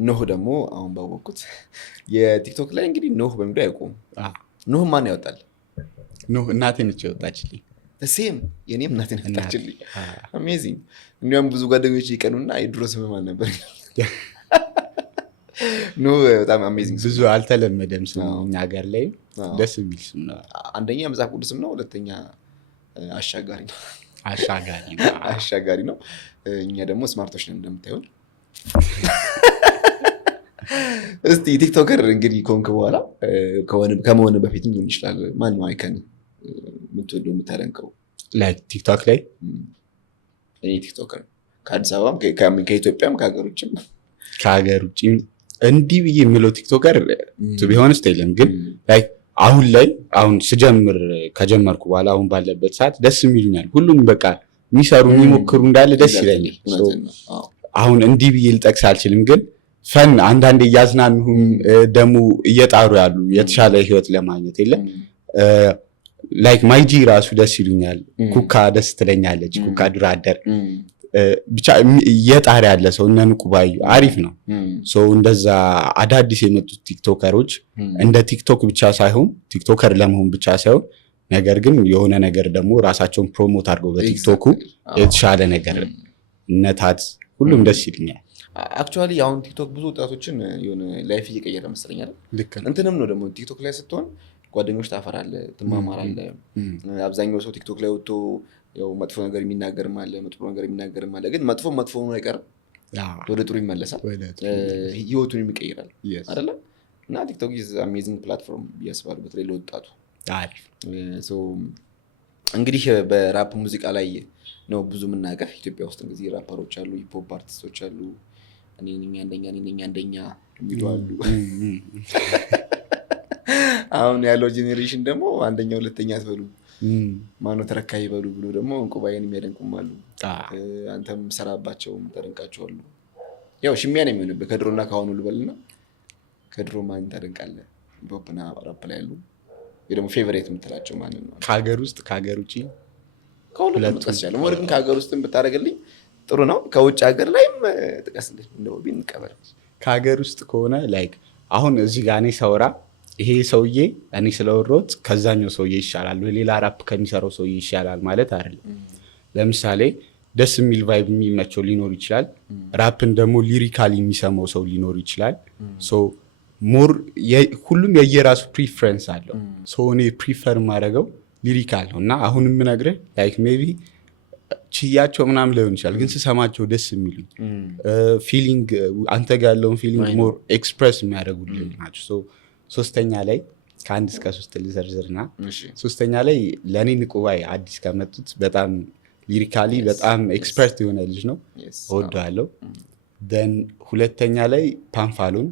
ኖህ ደግሞ አሁን ባወቅኩት የቲክቶክ ላይ እንግዲህ ኖህ በሚለው አይቆም። ኖህ ማን ያወጣል? ኖህ እናቴ ነች ያወጣችልኝ። ሴም የኔም እናቴ ነች ያወጣችልኝ። አሜዚንግ። እንዲያውም ብዙ ጓደኞች ይቀኑና የድሮ ስም ማን ነበር? ኖህ በጣም አሜዚንግ። ብዙ አልተለመደም ስም እኛ ሀገር ላይ ደስ የሚል ስም ነው። አንደኛ መጽሐፍ ቅዱስ ስም ነው፣ ሁለተኛ አሻጋሪ ነው። አሻጋሪ ነው። እኛ ደግሞ ስማርቶች ነን እንደምታዩን። እስቲ ቲክቶከር እንግዲህ ከሆንክ በኋላ ከመሆን በፊት ሊሆን ይችላል ማን ነው አይከን የምትወደው የምታደንቀው? ቲክቶክ ላይ እኔ ቲክቶከር ከአዲስ አበባም ከኢትዮጵያም ከሀገር ውጭም እንዲህ ብዬ የሚለው ቲክቶከር ቢሆንስ የለም። ግን አሁን ስጀምር ከጀመርኩ በኋላ አሁን ባለበት ሰዓት ደስ የሚሉኛል ሁሉም በቃ የሚሰሩ የሚሞክሩ እንዳለ ደስ ይለኛል። አሁን እንዲህ ብዬ ልጠቅስ አልችልም፣ ግን ፈን አንዳንዴ እያዝናኑም ደግሞ እየጣሩ ያሉ የተሻለ ህይወት ለማግኘት የለም ላይክ ማይጂ ራሱ ደስ ይሉኛል። ኩካ ደስ ትለኛለች። ኩካ ድራደር ብቻ እየጣር ያለ ሰው እነ ንቁባዩ አሪፍ ነው። እንደዛ አዳዲስ የመጡት ቲክቶከሮች እንደ ቲክቶክ ብቻ ሳይሆን ቲክቶከር ለመሆን ብቻ ሳይሆን ነገር ግን የሆነ ነገር ደግሞ ራሳቸውን ፕሮሞት አድርገው በቲክቶኩ የተሻለ ነገር እነታት ሁሉም ደስ ይልኛል። አክቹዋሊ አሁን ቲክቶክ ብዙ ወጣቶችን የሆነ ላይፍ እየቀየረ መስለኛል። እንትንም ነው ደግሞ ቲክቶክ ላይ ስትሆን ጓደኞች ታፈራለህ፣ ትማማራለህ። አብዛኛው ሰው ቲክቶክ ላይ ወጥቶ ያው መጥፎ ነገር የሚናገርም አለ፣ መጥፎ ነገር የሚናገርም አለ። ግን መጥፎ ሆኖ አይቀርም፣ ወደ ጥሩ ይመለሳል፣ ህይወቱን ይቀይራል አይደለ? እና ቲክቶክ ኢዝ አሜዚንግ ፕላትፎርም ያስባሉ፣ በተለይ ለወጣቱ አሪፍ። እንግዲህ በራፕ ሙዚቃ ላይ ነው ብዙ የምናውቀው። ኢትዮጵያ ውስጥ እንግዲህ ራፐሮች አሉ፣ ሂፕሆፕ አርቲስቶች አሉ፣ እኔ ነኝ አንደኛ የሚሉ አሉ። አሁን ያለው ጄኔሬሽን ደግሞ አንደኛ ሁለተኛ አትበሉ ማነው ተረካቢ ይበሉ ብሎ ደግሞ እንቁባይን የሚያደንቁም አሉ። አንተም ሰራባቸውም ተደንቃቸዋሉ። ያው ሽሚያ ነው የሚሆንብህ ከድሮና ከአሁኑ ልበልና፣ ከድሮ ማን ታደንቃለህ? ሂፕሆፕና ራፕ ላይ ያሉ ወይ ደግሞ ፌቨሬት የምትላቸው ማንን ነው? ከሀገር ውስጥ ከሀገር ውጭ ከሁሉ መጥቀስ ይቻላል። ሞር ግን ከሀገር ውስጥም ብታደርግልኝ ጥሩ ነው። ከውጭ ሀገር ላይም ጥቀስልኝ እንደው ቢንቀበል። ከሀገር ውስጥ ከሆነ ላይክ አሁን እዚህ ጋር እኔ ሳወራ ይሄ ሰውዬ እኔ ስለወሮት ከዛኛው ሰውዬ ይሻላል ወይ ሌላ ራፕ ከሚሰራው ሰውዬ ይሻላል ማለት አይደለም። ለምሳሌ ደስ የሚል ቫይብ የሚመቸው ሊኖር ይችላል። ራፕን ደግሞ ሊሪካሊ የሚሰማው ሰው ሊኖር ይችላል። ሞር ሁሉም የየራሱ ፕሪፈረንስ አለው። እኔ ፕሪፈር ማድረገው ሊሪካል ነው እና አሁን የምነግርህ ላይክ ሜይ ቢ ችያቸው ምናምን ሊሆን ይችላል፣ ግን ስሰማቸው ደስ የሚሉኝ ፊሊንግ አንተ ጋር ያለውን ፊሊንግ ሞር ኤክስፕረስ የሚያደርጉልኝ ናቸው። ሶስተኛ ላይ ከ1 እስከ 3 ልዘርዝርና ሶስተኛ ላይ ለእኔ ንቁባይ አዲስ ከመጡት በጣም ሊሪካሊ በጣም ኤክስፐርት የሆነ ልጅ ነው፣ እወደዋለሁ። ደን ሁለተኛ ላይ ፓንፋሎን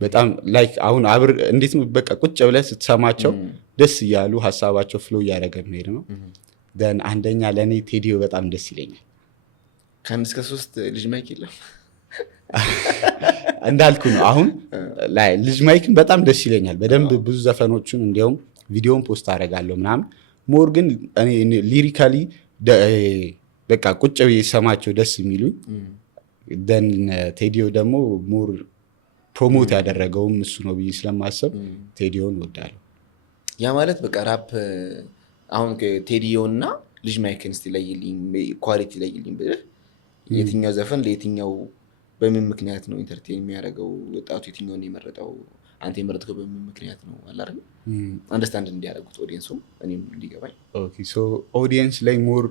በጣም ላይክ አሁን አብር እንዴት ነው በቃ ቁጭ ብለህ ስትሰማቸው ደስ እያሉ ሀሳባቸው ፍሎ እያደረገ መሄድ ነው። ደን አንደኛ ለእኔ ቴዲዮ በጣም ደስ ይለኛል። ከ1 እስከ 3 ልጅ ማይክ የለም እንዳልኩ ነው። አሁን ላይ ልጅ ማይክን በጣም ደስ ይለኛል በደንብ ብዙ ዘፈኖቹን እንዲያውም ቪዲዮን ፖስት አደርጋለሁ ምናምን። ሞር ግን እኔ ሊሪካሊ በቃ ቁጭ ብዬ ሰማቸው ደስ የሚሉኝ። ደን ቴዲዮ ደግሞ ሞር ፕሮሞት ያደረገውም እሱ ነው ብዬ ስለማሰብ ቴዲዮን እወዳለሁ። ያ ማለት በቃ ራፕ አሁን ቴዲዮ እና ልጅ ማይክን እስቲ ለይልኝ፣ ኳሊቲ ለይልኝ ብለህ የትኛው ዘፈን ለየትኛው በምን ምክንያት ነው ኢንተርቴን የሚያደርገው? ወጣቱ የትኛውን የመረጠው? አንተ የመረጥከው በምን ምክንያት ነው አለ አይደል? አንደርስታንድ እንዲያደርጉት ኦዲየንሱም እኔም እንዲገባኝ። ኦኬ ሶ ኦዲየንስ ላይ ሞር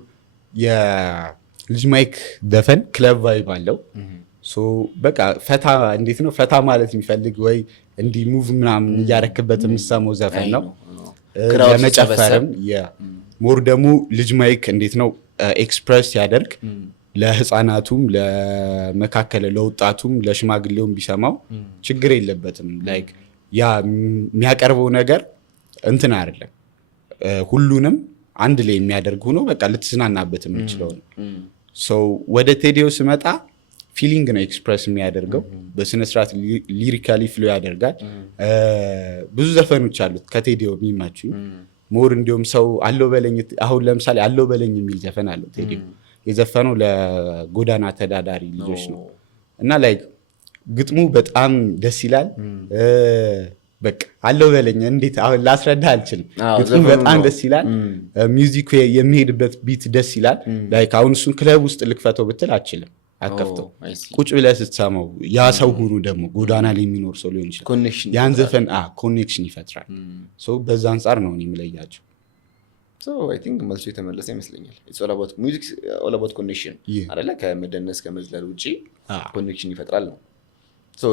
የልጅ ማይክ ዘፈን ክለብ ቫይብ አለው። ሶ በቃ ፈታ እንዴት ነው ፈታ ማለት የሚፈልግ ወይ እንዲህ ሙቭ ምናምን እያረክበት የምሰማው ዘፈን ነው። ለመጨፈርም ሞር ደግሞ ልጅ ማይክ እንዴት ነው ኤክስፕረስ ሲያደርግ ለህፃናቱም ለመካከለ ለወጣቱም ለሽማግሌውም ቢሰማው ችግር የለበትም። ላይክ ያ የሚያቀርበው ነገር እንትን አይደለም ሁሉንም አንድ ላይ የሚያደርግ ሆኖ በቃ ልትዝናናበት የምችለው ነው። ሶ ወደ ቴዲዮ ስመጣ ፊሊንግ ነው ኤክስፕረስ የሚያደርገው በስነስርዓት ሊሪካሊ ፍሎ ያደርጋል። ብዙ ዘፈኖች አሉት ከቴዲዮ የሚማቹኝ ሞር እንዲሁም ሰው አለው በለኝ አሁን ለምሳሌ አለው በለኝ የሚል ዘፈን አለው ቴዲዮ የዘፈነው ለጎዳና ተዳዳሪ ልጆች ነው እና ላይክ ግጥሙ በጣም ደስ ይላል። በቃ አለው በለኝ እንዴት አሁን ላስረዳ አልችልም። ግጥሙ በጣም ደስ ይላል። ሚውዚኩ የሚሄድበት ቢት ደስ ይላል። ላይክ አሁን እሱን ክለብ ውስጥ ልክፈተው ብትል አልችልም አከፍተው ቁጭ ብለህ ስትሰማው ያ ሰው ሁሉ ደግሞ ጎዳና ላይ የሚኖር ሰው ሊሆን ይችላል ያን ዘፈን ኮኔክሽን ይፈጥራል። በዛ አንጻር ነው የሚለያቸው። አይ ቲንክ መልሱ የተመለሰ ይመስለኛል። ኢትስ ኦል አባውት ሚውዚክ ኦል አባውት ኮኔክሽን አይደለ? ከመደነስ ከመዝለል ውጪ ኮኔክሽን ይፈጥራል ነው።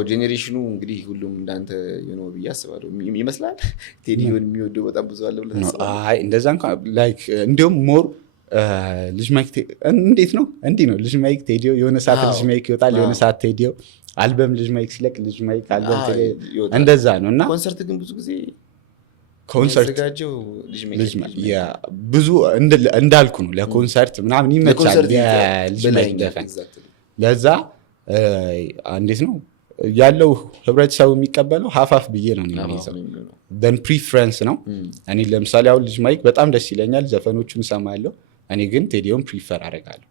ጄኔሬሽኑ እንግዲህ ሁሉም እንዳንተ ነው ብዬ አስባለሁ። ይመስላል ቴዲዮን የሚወደው በጣም ብዙ አለ ብለህ ታስባለህ? አይ እንደዛ እንኳን ላይክ እንዲሁም ሞር ልጅ ማይክ እንዴት ነው እንዲህ ነው ልጅ ማይክ ቴዲዮ የሆነ ሰዓት ልጅ ማይክ ይወጣል፣ የሆነ ሰዓት ቴዲዮ አልበም ልጅ ማይክ ሲለቅ ልጅ ማይክ አልበም እንደዛ ነው። እና ኮንሰርት ግን ብዙ ጊዜ ኮንሰርት ብዙ እንዳልኩ ነው ለኮንሰርት ምናምን ይመቻል የልጅ ማይክ ዘፈን። ለዛ እንዴት ነው ያለው ህብረተሰቡ የሚቀበለው ሀፋፍ ብዬ ነው የሚይዘው። ደን ፕሪፍረንስ ነው። እኔ ለምሳሌ አሁን ልጅ ማይክ በጣም ደስ ይለኛል፣ ዘፈኖቹን እሰማለሁ። እኔ ግን ቴዲዮን ፕሪፈር አደርጋለሁ።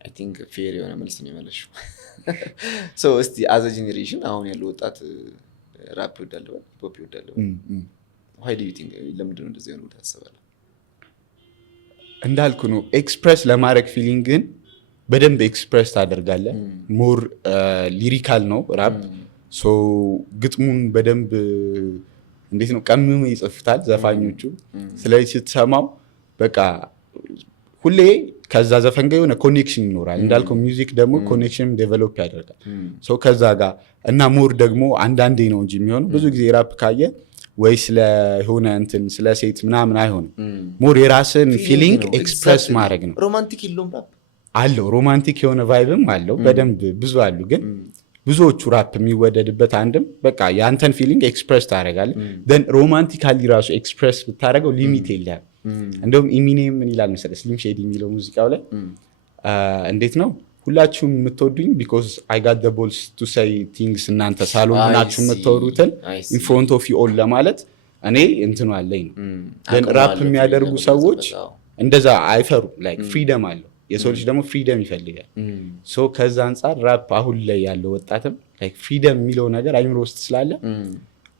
አይ ቲንክ ፌር የሆነ መልስ ነው የመለሽው። እስቲ አዘ ጄኔሬሽን አሁን ያለው ወጣት ራፕ ይወዳል ወይ ፖፕ ይወዳል ወይ? why do you think ለምንድን ነው እንደዚህ ነው ታስባለህ? እንዳልኩ ነው ኤክስፕረስ ለማድረግ ፊሊንግን በደንብ ኤክስፕረስ ታደርጋለህ። ሞር ሊሪካል ነው ራፕ። ሶ ግጥሙን በደንብ እንዴት ነው ቀምሞ ይጽፍታል ዘፋኞቹ። ስለዚህ ስትሰማው በቃ ሁሌ ከዛ ዘፈን ጋር የሆነ ኮኔክሽን ይኖራል። እንዳልከው ሚውዚክ ደግሞ ኮኔክሽን ዴቨሎፕ ያደርጋል። ሶ ከዛ ጋር እና ሞር ደግሞ አንዳንዴ ነው እንጂ የሚሆነው ብዙ ጊዜ ራፕ ካየ ወይ ስለሆነ እንትን ስለ ሴት ምናምን አይሆንም። ሞር የራስን ፊሊንግ ኤክስፕረስ ማድረግ ነው። ሮማንቲክ የለውም ራፕ አለው፣ ሮማንቲክ የሆነ ቫይብም አለው በደንብ ብዙ አሉ። ግን ብዙዎቹ ራፕ የሚወደድበት አንድም በቃ የአንተን ፊሊንግ ኤክስፕረስ ታደርጋለህ። ደን ሮማንቲካሊ ራሱ ኤክስፕረስ ብታደርገው ሊሚት የለም። እንደውም ኢሚኔም ምን ይላል መሰለህ ስሊም ሼዲ የሚለው ሙዚቃው ላይ እንዴት ነው ሁላችሁም የምትወዱኝ ቢኮዝ አይ ጋት ዘ ቦልስ ቱ ሴይ ቲንግስ እናንተ ሳሎን ናችሁ የምትወሩትን ኢን ፍሮንት ኦፍ ዩ ኦል ለማለት እኔ እንትኑ አለኝ ነው። ደን ራፕ የሚያደርጉ ሰዎች እንደዛ አይፈሩም። ላይክ ፍሪደም አለው። የሰው ልጅ ደግሞ ፍሪደም ይፈልጋል። ሶ ከዛ አንጻር ራፕ አሁን ላይ ያለው ወጣትም ላይክ ፍሪደም የሚለው ነገር አይምሮ ውስጥ ስላለ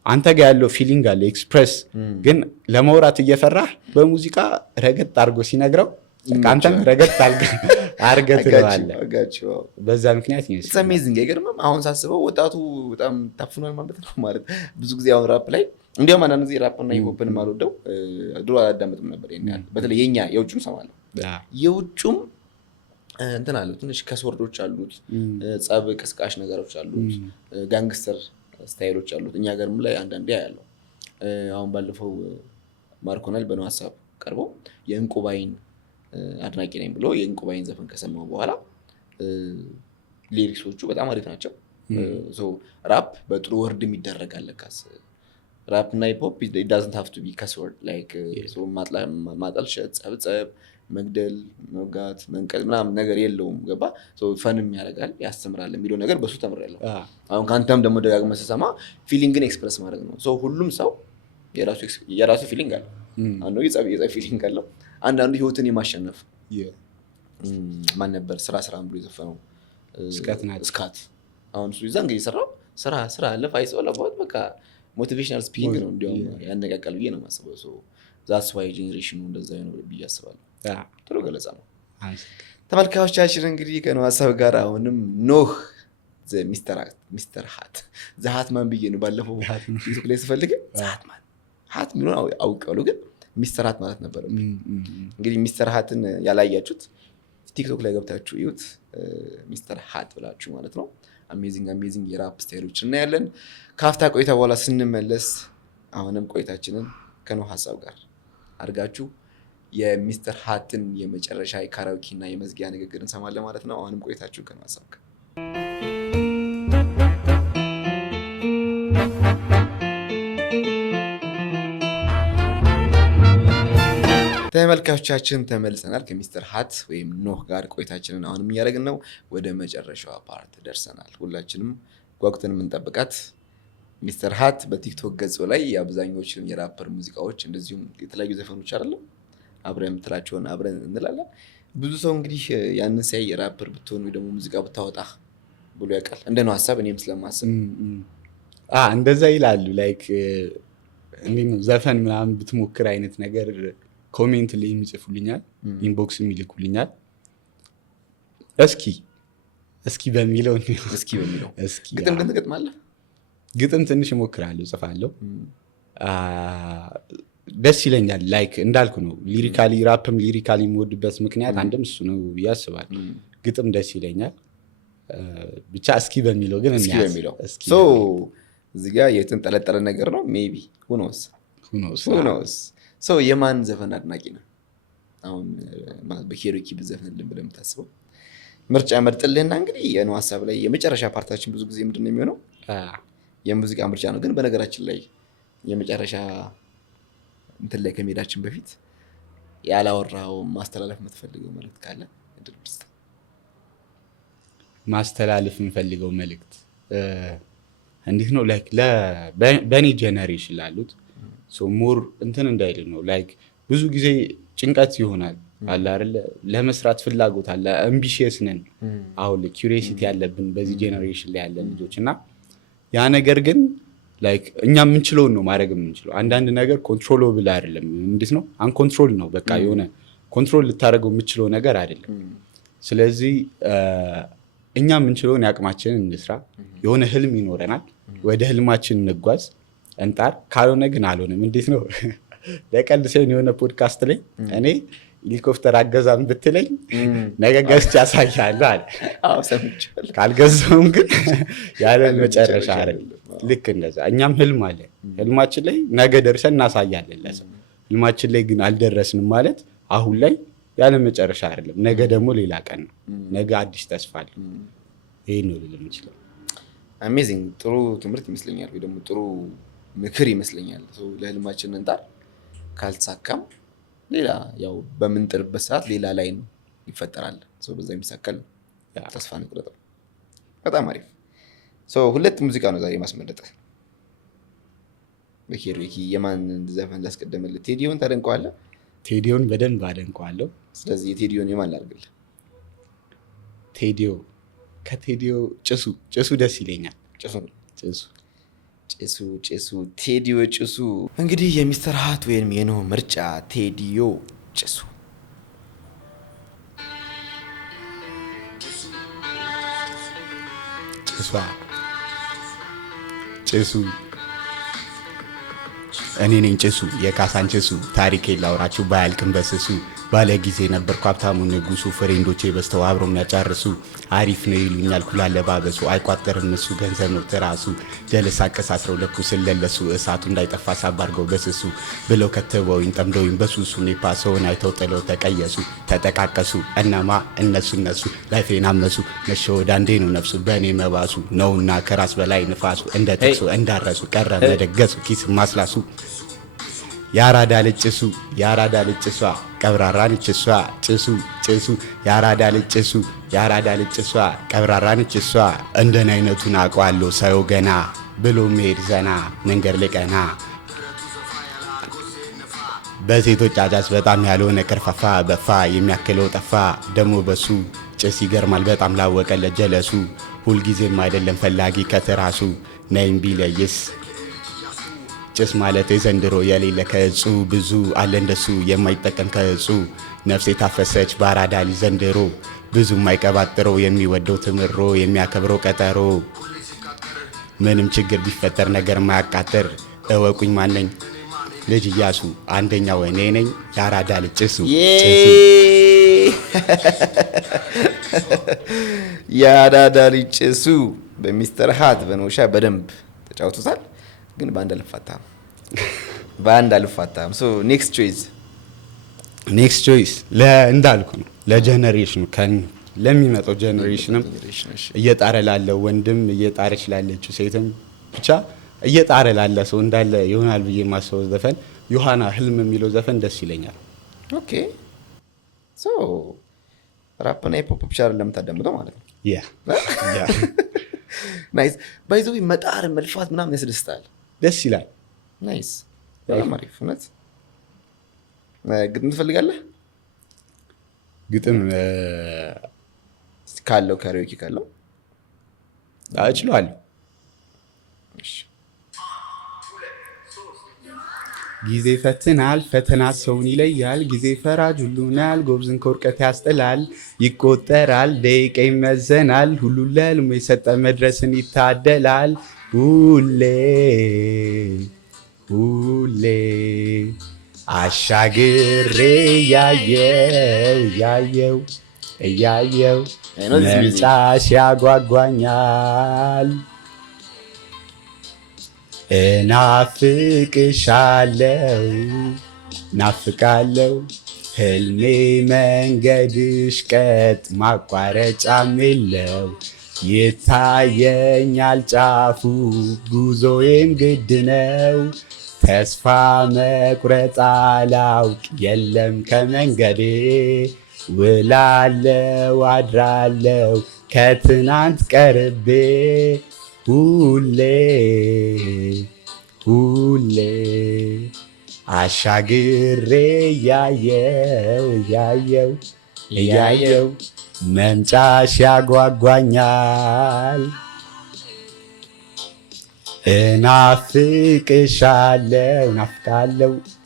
አንተ ጋር ያለው ፊሊንግ አለ ኤክስፕረስ፣ ግን ለመውራት እየፈራህ በሙዚቃ ረገጥ አድርጎ ሲነግረው አንተም ረገጥ አድርገህ ትለዋለህ። በዛ ምክንያት ይመስላል አሜዚንግ። አይገርምም? አሁን ሳስበው ወጣቱ በጣም ታፍኗል ማለት ነው። ማለት ብዙ ጊዜ አሁን ራፕ ላይ እንዲያውም አንዳንድ ጊዜ ራፕና ሂፕሆፕን አልወደው ድሮ አዳመጥም ነበር። ይሄን በተለይ የኛ የውጭም ሰማለሁ። የውጭም እንትን አለው ትንሽ ከስወርዶች አሉት፣ ጸብ ቅስቃሽ ነገሮች አሉት፣ ጋንግስተር ስታይሎች አሉት። እኛ ሀገርም ላይ አንዳንዴ ያለው አሁን ባለፈው ማርኮናል በነው ሀሳብ ቀርቦ የእንቁባይን አድናቂ ነኝ ብሎ የእንቁባይን ዘፈን ከሰማው በኋላ ሊሪክሶቹ በጣም አሪፍ ናቸው። ራፕ በጥሩ ወርድ የሚደረጋል ለካስ ራፕ እና ሂፕሆፕ it doesn't have to be cuss word like ማጠልሸት፣ ጸብጸብ፣ መግደል፣ መውጋት፣ መንቀል ምናምን ነገር የለውም። ገባ? ፈንም ያደርጋል ያስተምራል የሚለው ነገር በሱ ተምሬያለሁ። አሁን ከአንተም ደግሞ ደጋግመህ ስትሰማ ፊሊንግን ኤክስፕረስ ማድረግ ነው። ሁሉም ሰው የራሱ ፊሊንግ አለው። አንዱ የጸብ ፊሊንግ አለው፣ አንዳንዱ ህይወትን የማሸነፍ ማን ነበር ስራ ብሎ የዘፈነው ስካት። አሁን እሱ ይዛን እንግዲህ ሰራው ስራ አለፍ አይሰው ለባት በቃ ሞቲቬሽናል ስፒኪንግ ነው። እንዲያውም ያነቃቃል ብዬ ነው የማስበው። ዛትስ ዋይ ጄኔሬሽኑ እንደዛ ነው ብዬ አስባለሁ። ጥሩ ገለጻ ነው። ተመልካቾቻችን እንግዲህ ከኖህ ሀሳብ ጋር አሁንም ኖህ ሚስተር ሃት ዘሃትማን ብዬ ነው ባለፈው ቲክቶክ ላይ ስፈልግ ዘሃትማን ሃት የሚለውን አውቀዋለሁ፣ ግን ሚስተር ሃት ማለት ነበር። እንግዲህ ሚስተር ሃትን ያላያችሁት ቲክቶክ ላይ ገብታችሁ ይዩት፣ ሚስተር ሃት ብላችሁ ማለት ነው። አሜዚንግ የራፕ ስታይሎች እናያለን። ካፍታ ቆይታ በኋላ ስንመለስ አሁንም ቆይታችንን ከኖህ ሀሳብ ጋር አድርጋችሁ የሚስተር ሃትን የመጨረሻ የካራኦኬ እና የመዝጊያ ንግግር እንሰማለን ማለት ነው። አሁንም ቆይታችሁ ከኖህ ሀሳብ ጋር ተመልካቾቻችን ተመልሰናል። ከሚስተር ሃት ወይም ኖህ ጋር ቆይታችንን አሁንም እያደረግን ነው። ወደ መጨረሻዋ ፓርት ደርሰናል። ሁላችንም ጓጉተን የምንጠብቃት ሚስተር ሃት በቲክቶክ ገጹ ላይ የአብዛኞቹን የራፐር ሙዚቃዎች እንደዚሁም የተለያዩ ዘፈኖች አይደለም አብረን የምትላቸውን አብረን እንላለን። ብዙ ሰው እንግዲህ ያንን ሲያይ የራፐር ብትሆን ወይ ደግሞ ሙዚቃ ብታወጣ ብሎ ያውቃል። እንደ ነው ሀሳብ እኔም ስለማስብ እንደዛ ይላሉ። ላይክ እንዴት ነው ዘፈን ምናምን ብትሞክር አይነት ነገር ኮሜንት ላይ የሚጽፉልኛል፣ ኢንቦክስ የሚልኩልኛል። እስኪ በሚለው ግጥም ግን ትገጥማለህ? ግጥም ትንሽ እሞክራለሁ፣ ጽፋለሁ። ደስ ይለኛል። ላይክ እንዳልኩ ነው ሊሪካሊ ራፕም ሊሪካሊ የምወድበት ምክንያት አንድም እሱ ነው ብዬ አስባለሁ። ግጥም ደስ ይለኛል። ብቻ እስኪ በሚለው ግን እዚህ ጋር የተንጠለጠለ ነገር ነው። ሜይ ቢ ሁኖስ የማን ዘፈን አድናቂ ነው? አሁን በኬሮኪ ብዘፍንልን ብለህ የምታስበው ምርጫ መርጥልህና እንግዲህ የነው ሀሳብ ላይ የመጨረሻ ፓርታችን ብዙ ጊዜ ምንድን ነው የሚሆነው የሙዚቃ ምርጫ ነው። ግን በነገራችን ላይ የመጨረሻ እንትን ላይ ከመሄዳችን በፊት ያላወራው ማስተላለፍ የምትፈልገው መልእክት ካለ ማስተላለፍ የምፈልገው መልእክት እንዴት ነው ላይክ በእኔ ጀነሬሽን ላሉት ሞር እንትን እንዳይል ነው። ላይክ ብዙ ጊዜ ጭንቀት ይሆናል አለ አይደለ? ለመስራት ፍላጎት አለ፣ አምቢሽየስ ነን። አሁን ኪዩሪዮሲቲ ያለብን በዚህ ጀነሬሽን ላይ ያለ ልጆች እና ያ ነገር ግን ላይክ እኛ የምንችለውን ነው ማድረግ የምንችለው። አንዳንድ ነገር ኮንትሮለብል አይደለም። እንዴት ነው አንኮንትሮል ነው። በቃ የሆነ ኮንትሮል ልታደርገው የምችለው ነገር አይደለም። ስለዚህ እኛ የምንችለውን የአቅማችንን እንስራ። የሆነ ህልም ይኖረናል፣ ወደ ህልማችን እንጓዝ፣ እንጣር። ካልሆነ ግን አልሆነም። እንዴት ነው ለቀልድ ሳይሆን የሆነ ፖድካስት ላይ እኔ ሄሊኮፕተር አገዛም ብትለኝ ነገ ገዝቼ ያሳያለሁ አለ። ካልገዛውም ግን ያለ መጨረሻ አይደለም። ልክ እንደዛ እኛም ህልም አለ። ህልማችን ላይ ነገ ደርሰን እናሳያለን ለሰው። ህልማችን ላይ ግን አልደረስንም ማለት አሁን ላይ ያለ መጨረሻ አይደለም። ነገ ደግሞ ሌላ ቀን ነው። ነገ አዲስ ተስፋ አለ። ይሄ ነው ልል የምችለው። አሜዚንግ ጥሩ ትምህርት ይመስለኛል፣ ወይ ደግሞ ጥሩ ምክር ይመስለኛል። ለህልማችን እንጣር፣ ካልተሳካም ሌላ ያው በምንጥርበት ሰዓት ሌላ ላይን ይፈጠራል። በዛ የሚሳካል ተስፋ ንቁረጥ። በጣም አሪፍ። ሁለት ሙዚቃ ነው ዛሬ ማስመለጠ። በኬሮኪ የማን ዘፈን ላስቀደመልህ? ቴዲዮን ታደንቀዋለህ? ቴዲዮን በደንብ አደንቀዋለሁ። ስለዚህ የቴዲዮን የማን ላድርግልህ? ቴዲዮ ከቴዲዮ ጭሱ ደስ ይለኛል። ጭሱ ቴዲዮ ጭሱ። እንግዲህ የሚስተር ሃት ወይም የኖህ ምርጫ ቴዲዮ ጭሱ። ጭሱ እኔ ነኝ ጭሱ የካሳን ጭሱ። ታሪኬ ላውራችሁ ባያልቅም በስሱ። ባለ ጊዜ ነበርኩ ሀብታሙ ንጉሱ። ፍሬንዶቼ በስተው አብረው የሚያጫርሱ። አሪፍ ነው ይሉኛል ኩላለ ባበሱ። አይቋጠርም እሱ ገንዘብ ነው ትራሱ። ጀለስ አቀሳስረው ለኩ ስለለሱ። እሳቱ እንዳይጠፋ ሳባርገው በስሱ። ብለው ከተበውኝ ጠምደውኝ በሱሱ። ኔፓ ሰውን አይተው ጥለው ተቀየሱ። ተጠቃቀሱ እነማ እነሱ ላይፌን አመሱ። መሸወድ አንዴ ነው ነፍሱ በእኔ መባሱ። ነውና ከራስ በላይ ንፋሱ። እንደ ጥቅሱ እንዳረሱ ቀረ መደገሱ። ኪስ ማስላሱ ያራዳ ልጭሱ ያራዳ ልጭሷ ቀብራራን ጭሷ ጭሱ ያራዳ ልጭሷ ቀብራራን ጭሷ። እንደን አይነቱን አውቀዋለሁ ሳየው ገና ብሎ መሄድ ዘና መንገድ ልቀና። በሴቶች አጫስ በጣም ያልሆነ ቅርፋፋ በፋ የሚያክለው ጠፋ ደሞ በሱ። ጭስ ይገርማል በጣም ላወቀለት ጀለሱ። ሁልጊዜም አይደለም ፈላጊ ከትራሱ ነይም ቢለይስ ጭስ ማለት የዘንድሮ የሌለ ከእጹ ብዙ አለ እንደሱ የማይጠቀም ከእጹ። ነፍሴ ታፈሰች ባራዳ ልጅ ዘንድሮ ብዙም አይቀባጥረው የሚወደው ትምሮ የሚያከብረው ቀጠሮ ምንም ችግር ቢፈጠር ነገር ማያቃጥር እወቁኝ ማነኝ ልጅ እያሱ አንደኛው እኔ ነኝ ያራዳ ልጅ ጭሱ ያራዳ ልጅ ጭሱ በሚስተር ሃት በኖሻ በደንብ ተጫውቶታል። ግን በአንድ አልፋታም። ሶ ኔክስት ቾይስ እንዳልኩ ነው ለጀነሬሽኑ ለሚመጣው ጀነሬሽንም እየጣረ ላለው ወንድም እየጣረች ላለችው ሴትም ብቻ እየጣረ ላለ ሰው እንዳለ ይሆናል ብዬ የማስበው ዘፈን ዮሐና ህልም የሚለው ዘፈን ደስ ይለኛል። ኦኬ ሶ ራፕና ሂፕሆፕ ብቻ አይደለም የምታዳምጠው ማለት ነው። ናይስ ባይ ዘ ዌይ መጣር መልፋት ምናምን ያስደስታል፣ ደስ ይላል። ናይስ በጣም አሪፍ። እውነት ግጥም ትፈልጋለህ? ግጥም ካለው ካሪዮኪ ካለው እችላለሁ። ጊዜ ፈትናል ፈተና ሰውን ይለያል። ጊዜ ፈራጅ ሁሉናል ጎብዝን ከውድቀት ያስጥላል። ይቆጠራል ደቂቃ ይመዘናል። ሁሉ ለህልሙ የሰጠ መድረስን ይታደላል። ሁሌ አሻግሬ እያየው መምጫሽ ያጓጓኛል። ናፍቃለው ህልሜ መንገድሽ ቀጥ ማቋረጫም የለው። ይታየኛል ጫፉ ጉዞዬም ግድ ነው። ተስፋ መቁረጥ አላውቅ የለም ከመንገዴ። ውላለው አድራለው ከትናንት ቀርቤ ሁሌ አሻግሬ እያየው መምጫሽ ያጓጓኛል።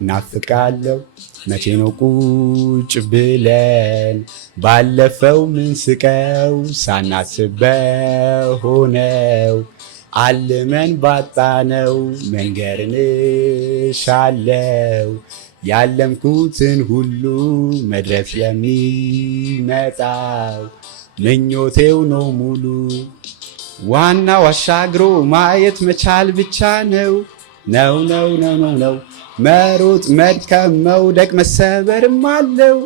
እናፍቃለው መቼ ነው ቁጭ ብለን ባለፈው ምንስቀው ሳናስበው ሆነው አልመን ባጣነው መንገርንሻለው ያለምኩትን ሁሉ መድረስ የሚመጣው ምኞቴው ነው ሙሉ። ዋናው አሻግሮ ማየት መቻል ብቻ ነው መሮጥ መድከም መውደቅ መሰበርም አለው።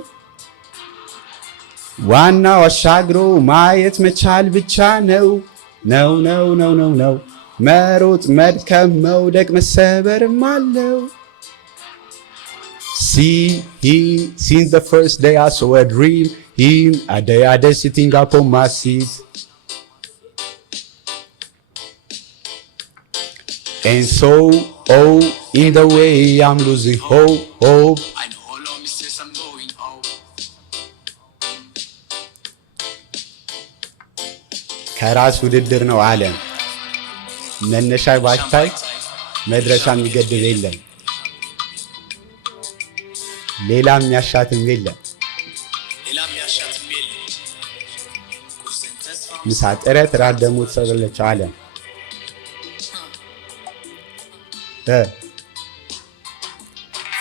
ዋናው አሻግሮ ማየት መቻል ብቻ ነው መሮጥ መድከም መውደቅ መሰበርም አለው። Since the first day I saw a dream him a day sitting up on my seat and so in the way I'm losing hope I know all of me says I'm going home. ከራስ ውድድር ነው ዓለም መነሻ ባታይ መድረሻ የሚገድብ የለም። ሌላም ያሻትም የለም። ምሳ ጥረት ራት ደግሞ ትሰራለች ዓለም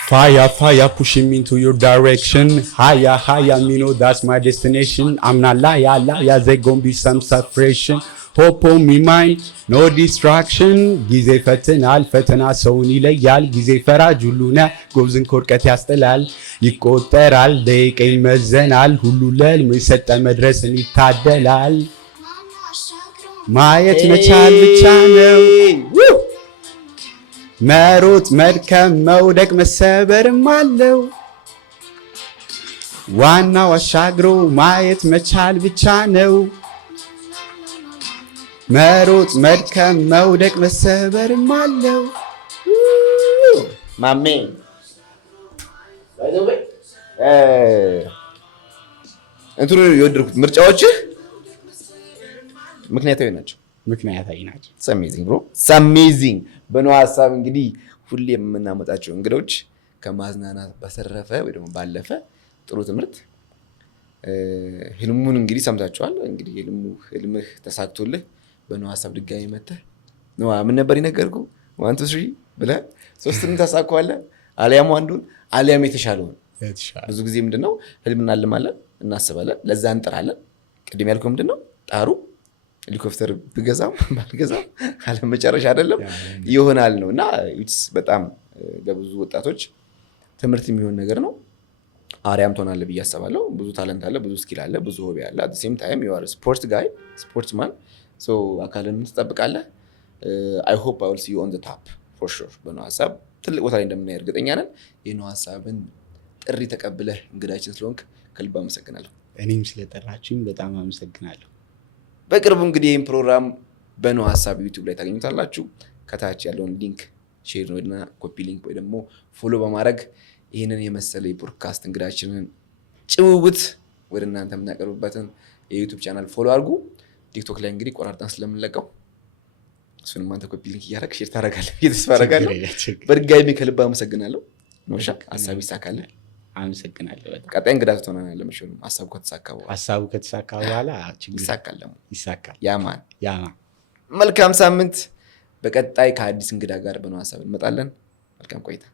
Fire pushing me into your direction. Higher, me know that's my destination. I'm not liar, there gon' be some separation. Hope on me mind, no distraction. ጊዜ ፈትናል ፈተና ሰውን ይለያል። ጊዜ ፈራጅ ሁሉና ጎብዝን ከውድቀት ያስጥላል። ይቆጠራል ደቂቃ ይመዘናል። ሁሉ ለህልሙ የሰጠ መድረስን ይታደላል። ማየት መቻል ብቻ ነው መሮጥ መድከም መውደቅ መሰበርም አለው። ዋናው አሻግሮ ማየት መቻል ብቻ ነው መሮጥ መድከም መውደቅ መሰበርም አለው። ማሜ እንትኑ የወደድኩት ምርጫዎችህ ምክንያታዊ ናቸው። አሜዚንግ ብሮ አሜዚንግ። በነው ሀሳብ እንግዲህ ሁሌ የምናመጣቸው እንግዶች ከማዝናናት በተረፈ ወይ ደግሞ ባለፈ ጥሩ ትምህርት ህልሙን እንግዲህ ሰምታችኋል። እንግዲህ ህልምህ ተሳክቶልህ በነው ሀሳብ ድጋሚ መተህ ነው ምን ነበር የነገርኩህ 1 2 3 ብለህ 3ቱን ታሳካዋለህ፣ አሊያም አንዱን አሊያም የተሻለውን። ብዙ ጊዜ ምንድነው ህልም እናልማለን፣ እናስባለን፣ ለዛ እንጥራለን። ቅድም ያልከው ምንድነው ጣሩ ሄሊኮፕተር ብገዛም ባልገዛም አለመጨረሻ አይደለም ይሆናል ነው እና በጣም ለብዙ ወጣቶች ትምህርት የሚሆን ነገር ነው። አሪያም ትሆናለህ ብዬ አስባለሁ። ብዙ ታለንት አለ፣ ብዙ ስኪል አለ፣ ብዙ ሆቢ አለ። አት ሴም ታይም ዩ አር ስፖርት ጋይ ስፖርትስማን ሶ አካልን ትጠብቃለህ። አይ ሆፕ አይ ዊል ሲ ዩ ኦን ዘ ታፕ ፎር ሹር። በነው ሀሳብ ትልቅ ቦታ ላይ እንደምናይ እርግጠኛ ነን። የነው ሀሳብን ጥሪ ተቀብለህ እንግዳችን ስለሆንክ ከልብ አመሰግናለሁ። እኔም ስለጠራችሁኝ በጣም አመሰግናለሁ። በቅርቡ እንግዲህ ይህን ፕሮግራም በነው ሀሳብ ዩቲዩብ ላይ ታገኙታላችሁ። ከታች ያለውን ሊንክ ሼር ወይና ኮፒ ሊንክ ወይ ደግሞ ፎሎ በማድረግ ይህንን የመሰለ የፖድካስት እንግዳችንን ጭውውት ወደ እናንተ የምናቀርብበትን የዩቲዩብ ቻናል ፎሎ አድርጉ። ቲክቶክ ላይ እንግዲህ ቆራርጠን ስለምንለቀው እሱንም አንተ ኮፒ ሊንክ እያደረግ ሼር ታደርጋለህ ብዬ ተስፋ አደርጋለሁ። በድጋሚ ከልብ አመሰግናለሁ። ኖሻ ሀሳብ ይሳካል። አመሰግናለሁ በጣም። ቀጣይ እንግዳ ትሆናለህ መቼም ሀሳቡ ከተሳካ በኋላ ይሳካል። ደግሞ ይሳካል። ያማን ያማን። መልካም ሳምንት። በቀጣይ ከአዲስ እንግዳ ጋር በነው ሀሳብ እንመጣለን። መልካም ቆይታ።